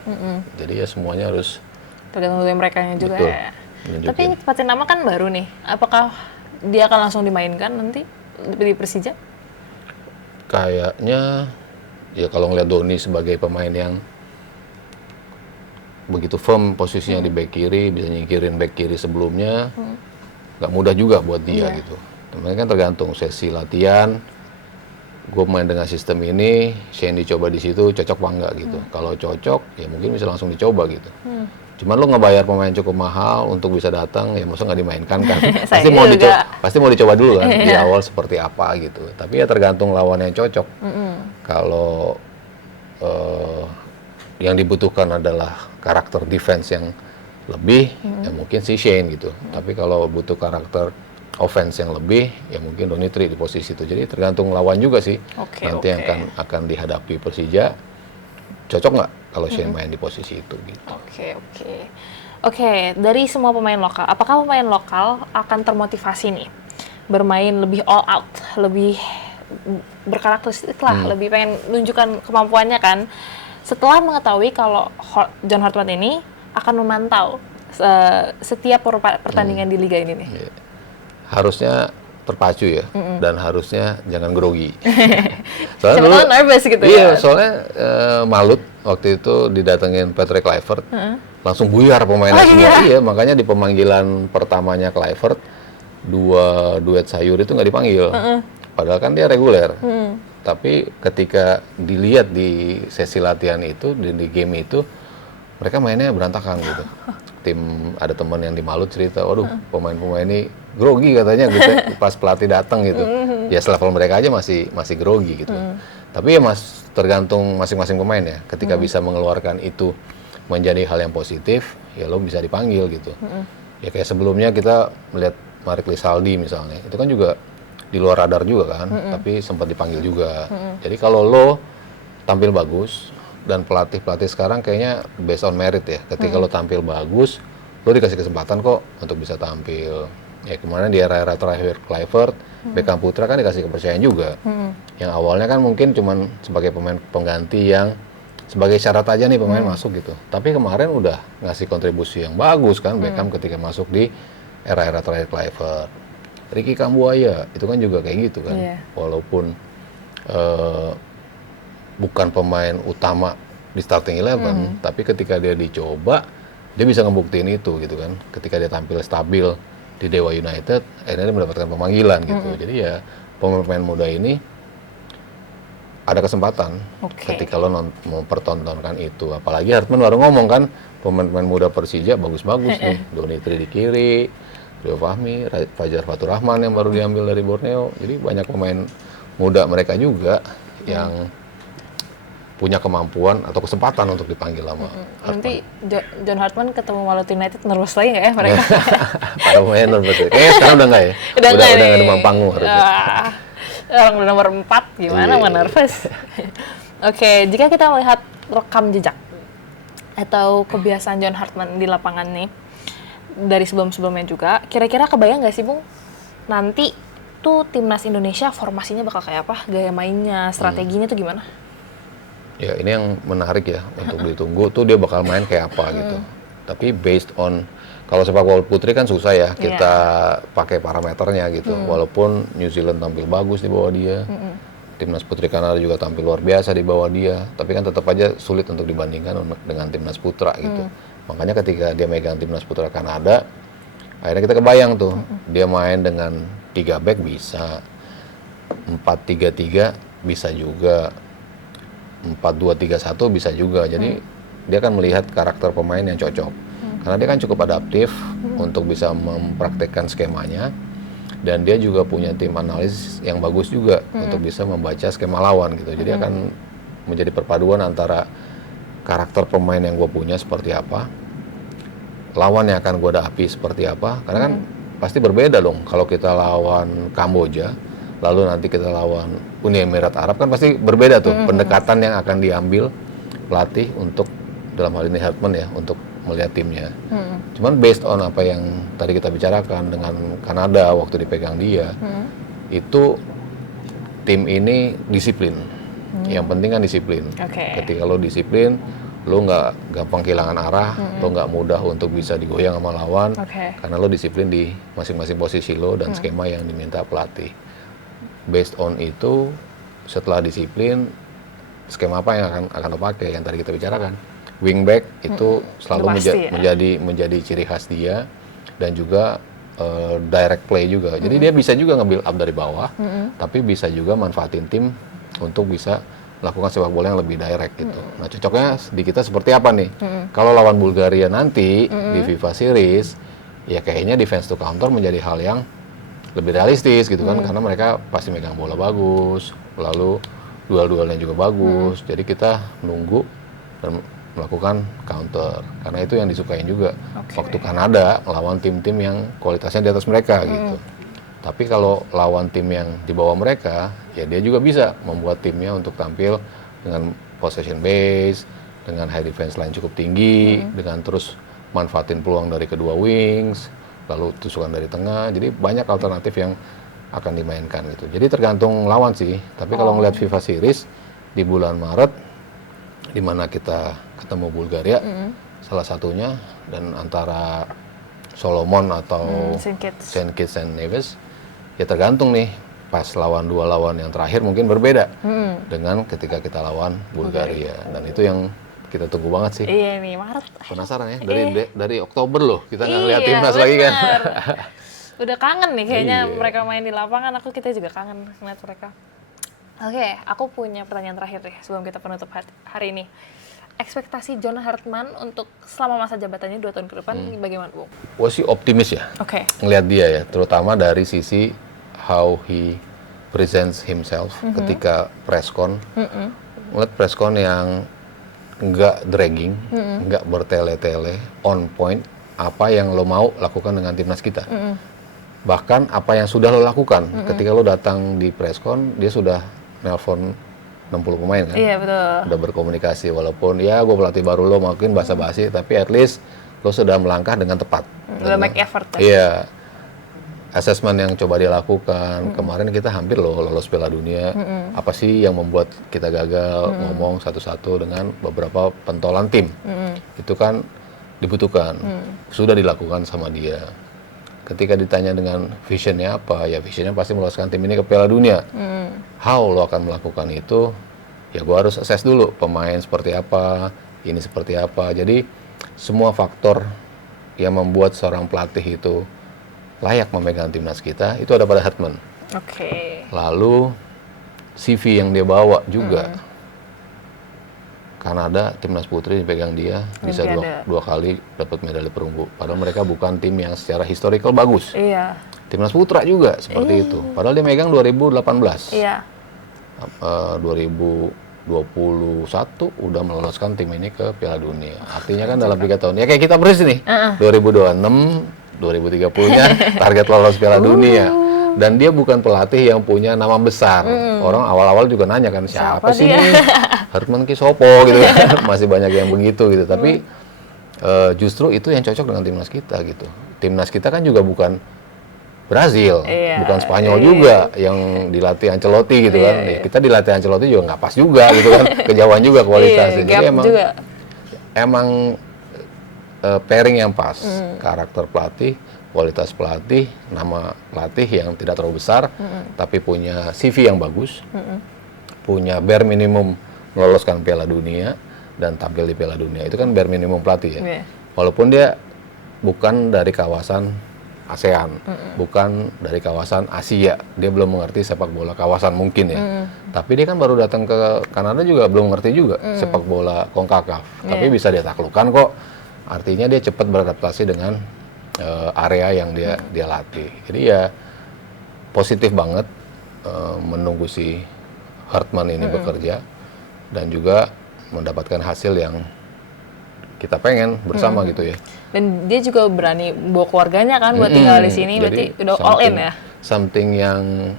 Jadi ya semuanya harus Tergantung dari mereka juga betul, ya. nunjukin. Tapi Patinama kan baru nih. Apakah dia akan langsung dimainkan nanti di Persija? Kayaknya ya kalau ngeliat Doni sebagai pemain yang begitu firm posisinya di back kiri, bisa nyingkirin back kiri sebelumnya, nggak mudah juga buat dia gitu. Temen kan tergantung sesi latihan, gue main dengan sistem ini, Shane dicoba di situ, cocok apa enggak gitu. Kalau cocok, ya mungkin bisa langsung dicoba gitu. Cuman lo ngebayar pemain cukup mahal untuk bisa datang, ya maksudnya nggak dimainkan kan. pasti mau dicoba dulu kan, di awal seperti apa gitu. Tapi ya tergantung lawan yang cocok. Kalau yang dibutuhkan adalah karakter defense yang lebih, ya mungkin si Shane gitu. Tapi kalau butuh karakter offense yang lebih, ya mungkin Donitri di posisi itu. Jadi tergantung lawan juga sih. Nanti yang akan dihadapi Persija, cocok nggak kalau Shane main di posisi itu gitu. Oke, dari semua pemain lokal, apakah pemain lokal akan termotivasi nih bermain lebih all out, lebih berkarakteristik lah, lebih pengen nunjukkan kemampuannya kan? Setelah mengetahui kalau John Hartman ini akan memantau setiap pertandingan di liga ini nih. Harusnya terpacu ya, dan harusnya jangan grogi. Soalnya dulu nervous gitu iya, ya. soalnya Malut waktu itu didatengin Patrick Kluivert, langsung buyar pemainnya semua. Iya, makanya di pemanggilan pertamanya Kluivert, 2 duet sayur itu nggak dipanggil. Padahal kan dia reguler. Tapi ketika dilihat di sesi latihan itu, di game itu, mereka mainnya berantakan gitu. Ada teman yang di Malut cerita, waduh pemain-pemain ini grogi katanya gitu pas pelatih datang gitu. Ya selevel mereka aja masih grogi gitu. Tapi ya tergantung masing-masing pemain ya. Ketika bisa mengeluarkan itu menjadi hal yang positif, ya lo bisa dipanggil gitu. Ya kayak sebelumnya kita melihat Marek Lisaldi misalnya, itu kan juga di luar radar juga kan, tapi sempat dipanggil juga. Jadi kalau lo tampil bagus, dan pelatih sekarang kayaknya based on merit ya. Ketika lo tampil bagus, lo dikasih kesempatan kok untuk bisa tampil. Ya kemarin di era-era terakhir Kluivert, Beckham Putra kan dikasih kepercayaan juga. Yang awalnya kan mungkin cuman sebagai pemain pengganti yang sebagai syarat aja nih pemain masuk gitu. Tapi kemarin udah ngasih kontribusi yang bagus kan Beckham ketika masuk di era-era terakhir Kluivert. Ricky Kambuaya itu kan juga kayak gitu kan. Walaupun bukan pemain utama di starting 11, tapi ketika dia dicoba, dia bisa ngebuktiin itu gitu kan. Ketika dia tampil stabil di Dewa United, akhirnya dia mendapatkan pemanggilan gitu. Jadi ya pemain muda ini ada kesempatan ketika lo mempertontonkan itu. Apalagi Hartman baru ngomong kan, pemain-pemain muda Persija bagus-bagus nih. Donitri di kiri, Rio Fahmi, Fajar Fatur Rahman yang baru diambil dari Borneo. Jadi banyak pemain muda mereka juga yang punya kemampuan atau kesempatan untuk dipanggil sama Hartman. Nanti John Hartman ketemu Malut United nervous lagi nggak ya mereka? Para pemain nervous. Kayaknya sekarang udah nggak ya? Udah nggak demam panggung harusnya. Orang udah nomor 4, gimana mau nervous? Oke, jika kita melihat rekam jejak atau kebiasaan John Hartman di lapangan nih, dari sebelum-sebelumnya juga, kira-kira kebayang nggak sih Bung, nanti tuh timnas Indonesia formasinya bakal kayak apa? Gaya mainnya, strateginya tuh gimana? Ya ini yang menarik ya untuk ditunggu tuh dia bakal main kayak apa gitu. Tapi based on kalau sepak bola putri kan susah ya kita pakai parameternya gitu. Walaupun New Zealand tampil bagus di bawah dia, Timnas Putri Kanada juga tampil luar biasa di bawah dia, tapi kan tetap aja sulit untuk dibandingkan dengan Timnas Putra gitu. Makanya ketika dia megang Timnas Putra Kanada, akhirnya kita kebayang tuh, dia main dengan 3 back bisa, 4-3-3 bisa juga, 4-2-3-1 bisa juga. Jadi dia kan melihat karakter pemain yang cocok. Karena dia kan cukup adaptif untuk bisa mempraktekkan skemanya. Dan dia juga punya tim analis yang bagus juga untuk bisa membaca skema lawan gitu. Jadi akan menjadi perpaduan antara karakter pemain yang gue punya seperti apa, lawan yang akan gue hadapi seperti apa. Karena kan pasti berbeda dong kalau kita lawan Kamboja, lalu nanti kita lawan Uni Emirat Arab, kan pasti berbeda tuh pendekatan yang akan diambil pelatih untuk, dalam hal ini Hartman ya, untuk melihat timnya. Cuman based on apa yang tadi kita bicarakan dengan Kanada waktu dipegang dia, itu tim ini disiplin. Yang penting kan disiplin. Ketika lo disiplin, lo nggak gampang kehilangan arah, lo nggak mudah untuk bisa digoyang sama lawan, karena lo disiplin di masing-masing posisi lo dan skema yang diminta pelatih. Based on itu, setelah disiplin, skema apa yang akan lo pakai yang tadi kita bicarakan. Wingback itu selalu menjadi ciri khas dia, dan juga direct play juga. Jadi dia bisa juga nge-build up dari bawah, tapi bisa juga manfaatin tim untuk bisa melakukan sepak bola yang lebih direct gitu. Nah, cocoknya di kita seperti apa nih? Kalau lawan Bulgaria nanti di FIFA Series, ya kayaknya defense to counter menjadi hal yang lebih realistis gitu kan, karena mereka pasti megang bola bagus, lalu duel-duelnya juga bagus. Jadi kita nunggu dan melakukan counter, karena itu yang disukain juga waktu Kanada lawan tim-tim yang kualitasnya di atas mereka gitu. Tapi kalau lawan tim yang di bawah mereka, ya dia juga bisa membuat timnya untuk tampil dengan possession base, dengan high defense line cukup tinggi, dengan terus manfaatin peluang dari kedua wings, lalu tusukan dari tengah. Jadi banyak alternatif yang akan dimainkan gitu. Jadi tergantung lawan sih. Tapi kalau ngelihat FIFA Series di bulan Maret, di mana kita ketemu Bulgaria, salah satunya, dan antara Solomon atau Saint Kitts and Nevis, ya tergantung nih, pas lawan dua lawan yang terakhir mungkin berbeda dengan ketika kita lawan Bulgaria. Dan itu yang kita tunggu banget sih. Iya nih, Maret. Penasaran ya, dari Oktober loh, kita nggak ngeliat timnas lagi kan. Udah kangen nih kayaknya mereka main di lapangan, kita juga kangen ngeliat mereka. Oke, aku punya pertanyaan terakhir deh sebelum kita penutup hari ini. Ekspektasi John Hartman untuk selama masa jabatannya 2 tahun ke depan bagaimana, Bu? Gue sih optimis ya, ngeliat dia ya, terutama dari sisi how he presents himself ketika presscon. Ngeliat presscon yang nggak dragging, nggak bertele-tele, on point, apa yang lo mau lakukan dengan timnas kita. Bahkan apa yang sudah lo lakukan, ketika lo datang di presscon, dia sudah nelpon 60 pemain kan? Iya, betul. Udah berkomunikasi, walaupun ya gue pelatih baru lo mungkin basa-basi, tapi at least lo sudah melangkah dengan tepat. Udah make effort kan? Iya. Assessment yang coba dia lakukan, kemarin kita hampir lolos Piala Dunia. Apa sih yang membuat kita gagal, ngomong satu-satu dengan beberapa pentolan tim. Itu kan dibutuhkan, sudah dilakukan sama dia. Ketika ditanya dengan visionnya apa, ya visionnya pasti meloloskan tim ini ke Piala Dunia. How lo akan melakukan itu? Ya gue harus assess dulu pemain seperti apa, ini seperti apa. Jadi semua faktor yang membuat seorang pelatih itu layak memegang timnas kita itu ada pada Hartman. Lalu CV yang dia bawa juga. Kanada, timnas putri dipegang dia, bisa dua kali dapat medali perunggu. Padahal mereka bukan tim yang secara historical bagus. Timnas putra juga seperti itu. Padahal dia megang 2018. 2021 udah meloloskan tim ini ke Piala Dunia. Artinya kan dalam 3 tahun. Ya kayak kita persis nih. 2026, 2030-nya target lolos Piala Dunia. Dan dia bukan pelatih yang punya nama besar. Orang awal-awal juga nanya kan, siapa sih ini? Hartman ki sopo gitu kan. Masih banyak yang begitu gitu. Tapi justru itu yang cocok dengan timnas kita gitu. Timnas kita kan juga bukan Brazil, bukan Spanyol juga yang dilatih Ancelotti gitu kan. Kita dilatih Ancelotti juga nggak pas juga gitu kan. Kejauhan juga kualitasnya. Jadi emang pairing yang pas. Karakter pelatih, kualitas pelatih, nama pelatih yang tidak terlalu besar, tapi punya CV yang bagus, punya bare minimum meloloskan Piala Dunia dan tampil di Piala Dunia. Itu kan bare minimum pelatih ya. Yeah. Walaupun dia bukan dari kawasan ASEAN, bukan dari kawasan Asia, dia belum mengerti sepak bola kawasan mungkin ya. Tapi dia kan baru datang ke Kanada juga belum mengerti juga sepak bola CONCACAF. Tapi bisa dia taklukkan kok. Artinya dia cepat beradaptasi dengan area yang dia latih. Jadi ya positif banget menunggu si Hartman ini bekerja dan juga mendapatkan hasil yang kita pengen bersama gitu ya. Dan dia juga berani bawa keluarganya kan buat tinggal di sini, berarti udah all in ya? Something yang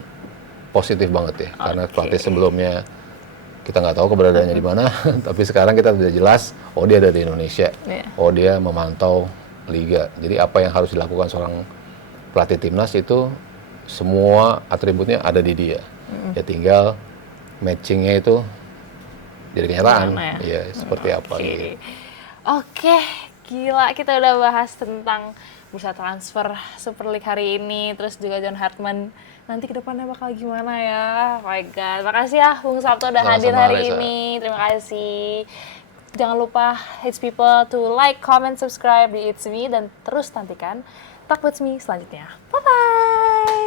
positif banget ya, karena pelatih sebelumnya kita nggak tahu keberadaannya di mana, tapi sekarang kita sudah jelas, oh dia ada di Indonesia, oh dia memantau liga. Jadi apa yang harus dilakukan seorang pelatih timnas itu semua atributnya ada di dia. Ya tinggal matchingnya itu jadi kenyataan, ya seperti apa gitu. Oke, gila kita udah bahas tentang bursa transfer Super League hari ini, terus juga John Hartman nanti ke depannya bakal gimana ya. Oh my god, makasih ya Bung Sabto udah hadir hari ini, terima kasih. Jangan lupa Hits People to like, comment, subscribe di It's Me dan terus nantikan Talk With Me selanjutnya. Bye bye.